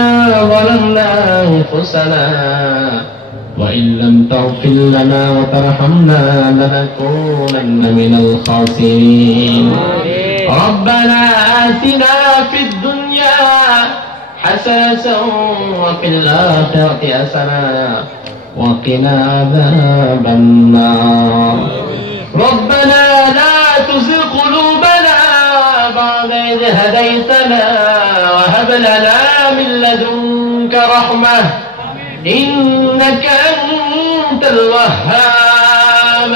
ظلمنا أنفسنا وإن لم تغفر لنا وترحمنا لنكونن من الخاسرين ربنا آتنا في الدنيا حسنة وفي الآخرة حسنة وقنا عذاب النار ربنا لا تزغ قلوبنا بعد إذ هديتنا وهب لنا من لدنك رحمة إنك أنت الوهاب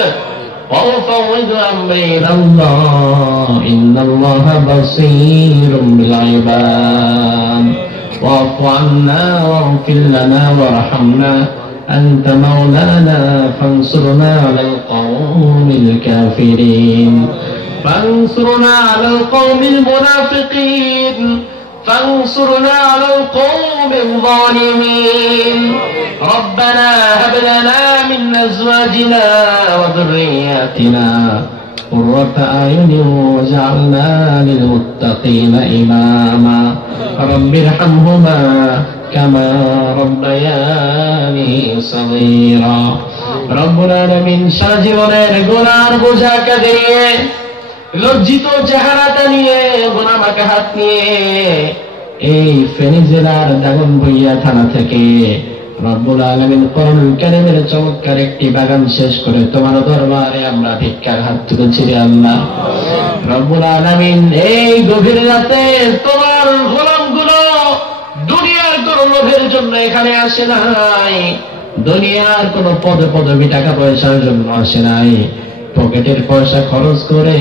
وأفوض أمري إلى الله إن الله بصير بالعباد واعف عنا واغفر لنا وارحمنا أنت مولانا فانصرنا على القوم الكافرين فانصرنا على القوم المنافقين فانصرنا على القوم الظالمين ربنا هب لنا من أزواجنا وذرياتنا قرة أعين واجعلنا للمتقين إماما رب ارحمهما كما ربياني صغيرا রব্বুল আলামিন সারা জীবনের গুনার বোঝা কাঁধে নিয়ে, লজ্জিত চেহারাটা নিয়ে, গুনাহ মাখা হাত নিয়ে এই ফেনী জেলার দাগনভূঞা থানা থেকে রব্বুল আলামিন কোরআনুল কারীমের চমৎকার একটি বাগান শেষ করে তোমার দরবারে আমরা ভিক্ষার হাত তুলেছি রে আল্লাহ। রব্বুল আলামিন এই গভীর রাতে তোমার গোলামগুলো দুনিয়ার কোন লোভের জন্য এখানে আসে নাই, দুনিয়ার কোন পদবি টাকা পয়সার জন্য আসে নাই, পকেটের পয়সা খরচ করে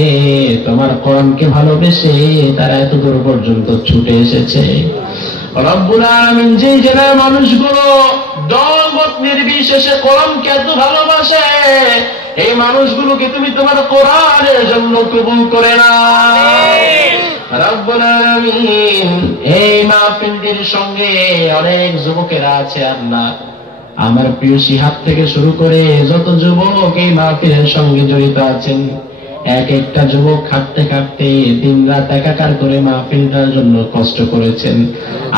তোমার কোরআনকে ভালোবেসে তারা এত দূর পর্যন্ত ছুটে এসেছে। রব্বুল আলামিন যে জেলার মানুষগুলো দলমত নির্বিশেষে কোরআনকে এত ভালোবাসে, এই মানুষগুলোকে তুমি তোমার কোরআনের জন্য কবুল করে নাও রব্বুল আলামিন। এই মাহফিলটির সঙ্গে অনেক যুবকেরা আছে আল্লাহ, আমার প্রিয় শিহাব থেকে শুরু করে যত যুবক এই মাহফিলের সঙ্গে জড়িত আছেন, এক একটা যুবক খাটতে খাটতে দিন রাত একাকার করে মাহফিলটার জন্য কষ্ট করেছেন।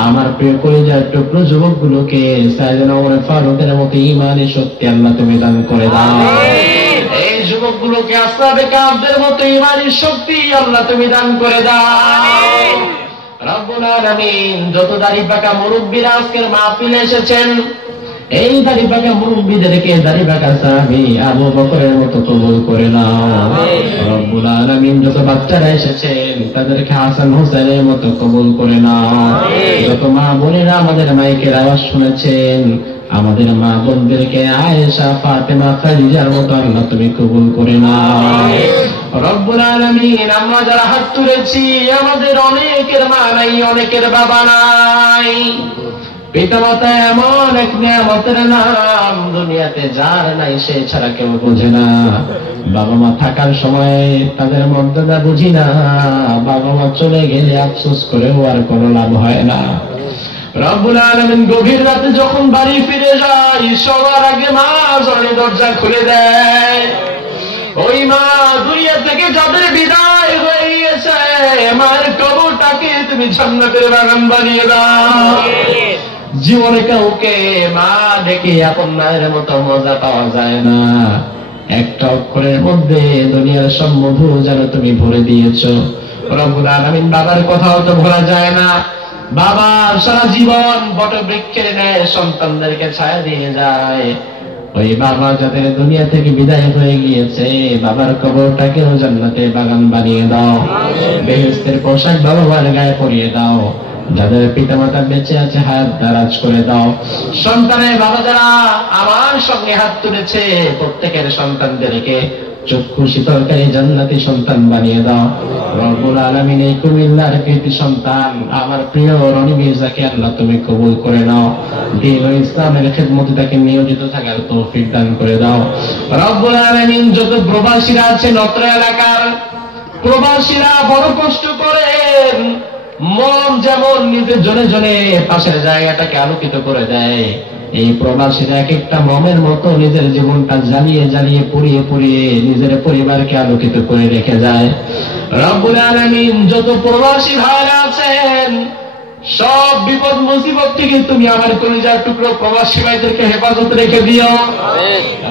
আমার প্রিয় কলিজার টুকরো যুবকগুলোকে সাইয়েদনা ওমর ফারুকের মতো ঈমানের শক্তি আল্লাহ তুমি দান করে দাও। এই যুবকগুলোকে আসহাবে কাফের মতো ঈমানের শক্তি আল্লাহ তুমি দান করে দাও। রব্বুল আলামিন, যত দাড়ি পাকা মুরব্বিরা আজকের মাহফিলে এসেছেন, এই দাড়ি পাকা মুরব্বিদেরকে দাড়ি পাকা সাহাবী আবু বকরের মতো কবুল করে নাও। রব্বুল আলামিন, যত বাচ্চারা এসেছেন তাদেরকে হাসান হোসেনের মতো কবুল করে নাও। যত মা বোনেরা আমাদের মাইকের আওয়াজ শুনেছেন, আমাদের মা বোনদেরকে আয়েশা, ফাতেমা, খাদিজার মতো আল্লাহ তুমি কবুল করে নাও। রব্বুল আলামিন, আমরা যারা হাত তুলেছি আমাদের অনেকের মা নাই, অনেকের বাবা নাই। পিতামাতা এমন এক নিয়ামতের নাম, দুনিয়াতে যার নাই সে ছাড়া কেউ বোঝে না। বাবা মা থাকার সময় তাদের মর্যাদা বুঝি না, বাবা মা চলে গেলে আফসোস করেও আর কোনো লাভ হয় না। রব্বুল আলামিন, গভীর রাতে যখন বাড়ি ফিরে যায়, সবার আগে মা জননী দরজা খুলে দেয়। ওই মা দুনিয়া থেকে যাদের বিদায় হয়ে গিয়েছে, মায়ের কবরটাকে তুমি জান্নাতের বাগান বানিয়ে দাও। জীবনে কাউকে মা ডেকে আপন মায়ের মতো মজা পাওয়া যায় না। একটা অক্ষরের মধ্যে দুনিয়ার সব মধু যেন তুমি ভরে দিয়েছো। রব্বুল আলামিন, বাবার কথাও তো ভোলা যায় না। বাবা সারা জীবন বটবৃক্ষের ন্যায় সন্তানদেরকে ছায়া দিয়ে যায়। ওই বাবা যাদের দুনিয়া থেকে বিদায় হয়ে গিয়েছে, বাবার কবরটাকেও জান্নাতের বাগান বানিয়ে দাও। বেহেশতের পোশাক বাবা মার গায়ে পরিয়ে দাও। যাদের পিতামাতা বেঁচে আছে হায়াত দারাজ করে দাও। সন্তানের বাবা যারা আমার সঙ্গে হাত তুলেছে, প্রত্যেকের সন্তানদেরকে চক্ষু শীতলকারী জান্নাতি সন্তান বানিয়ে দাও। রব্বুল আলামিন, এই কুমিল্লার কৃতি সন্তান আমার প্রিয় রনি মির্জাকে আল্লাহ তুমি কবুল করে নাও। দ্বীন ও ইসলামের খেদমতে তাকে নিয়োজিত থাকার তৌফিক দান করে দাও। রব্বুল আলামিন, যত প্রবাসীরা আছে নত্র এলাকার প্রবাসীরা বড় কষ্ট করেন, মন যেমন নিজের জনে জনে পাশের জায়গাটাকে আলোকিত করে দেয়, এই প্রবাসীরা এক একটা মমের মতো নিজের জীবনটা জ্বালিয়ে জ্বালিয়ে পুড়িয়ে পুড়িয়ে নিজের পরিবারকে আলোকিত করে রেখে যায়। রব্বুল আলামিন, যত প্রবাসী ভাইরা আছেন সব বিপদ মুসিবত থেকে তুমি আমার কলিজার টুকরো প্রবাসী ভাইদেরকে হেফাজত রেখে দিও।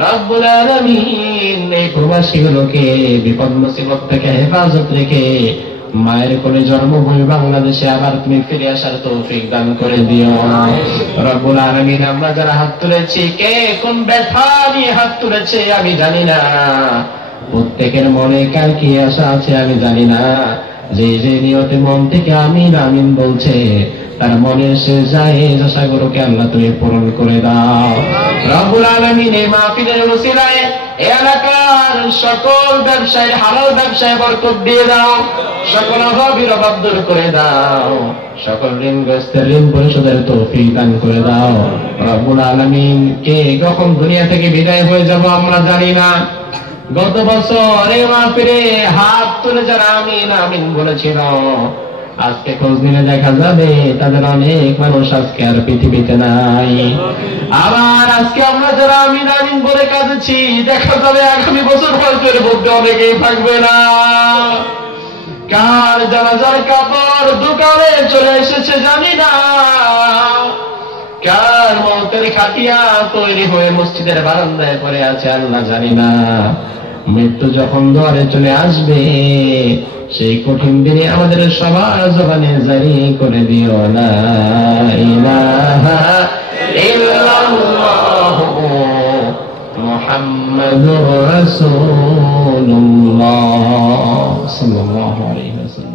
রব্বুল আলামিন, এই প্রবাসীগুলোকে বিপদ মুসিবত থেকে হেফাজত রেখে মায়ের কোলে জন্মভূমি বাংলাদেশে আবার তুমি ফিরে আসার তৌফিক দান করে দিও। রব্বুল আলামিন, আমরা যারা হাত তুলেছি, কে কোন ব্যথা নিয়ে হাত তুলেছে আমি জানি না, প্রত্যেকের মনে কার কি আশা আছে আমি জানি না। যে যে নিয়তে মন থেকে আমিন আমিন বলছে, তার মনের সে যায় আশাগুলোকে আল্লাহ তুমি পূরণ করে দাও। রব্বুল আলামিন, এই মাহফিলের ওসিলায় এলাকার সকল ব্যবসায়ীর হালাল ব্যবসায় বরকত দিয়ে দাও। সকল অভাবীর অভাব দূর করে দাও। সকল ঋণগ্রস্তের ঋণ পরিশোধের তৌফিক দান করে দাও। রব্বুল আলামিন, কে কখন দুনিয়া থেকে বিদায় হয়ে যাব আমরা জানি না। গত বছর এই মাহফিলে হাত তুলে যারা আমিন আমিন বলেছিল, আজকে খোঁজ নিলে দেখা যাবে তাদের অনেক মানুষ আজকে আর পৃথিবীতে নাই। আবার আজকে আমরা যারা আমিন আমিন বলে কাঁদছি, দেখা যাবে আগামী বছর হয়তো এর মধ্যে অনেকেই থাকবে না। কার জানাজার কাপড় দোকানে চলে এসেছে জানি না, কার মৌতের খাটিয়া তৈরি হয়ে মসজিদের বারান্দায় পড়ে আছে আল্লাহ জানি না। মৃত্যু যখন দুয়ারে চলে আসবে, সেই কঠিন দিনে আমাদের সবার জবানে জারি করে দিও লা ইলাহা ইল্লাল্লাহু মুহাম্মাদুর রাসূলুল্লাহ সাল্লাল্লাহু আলাইহি ওয়াসাল্লাম।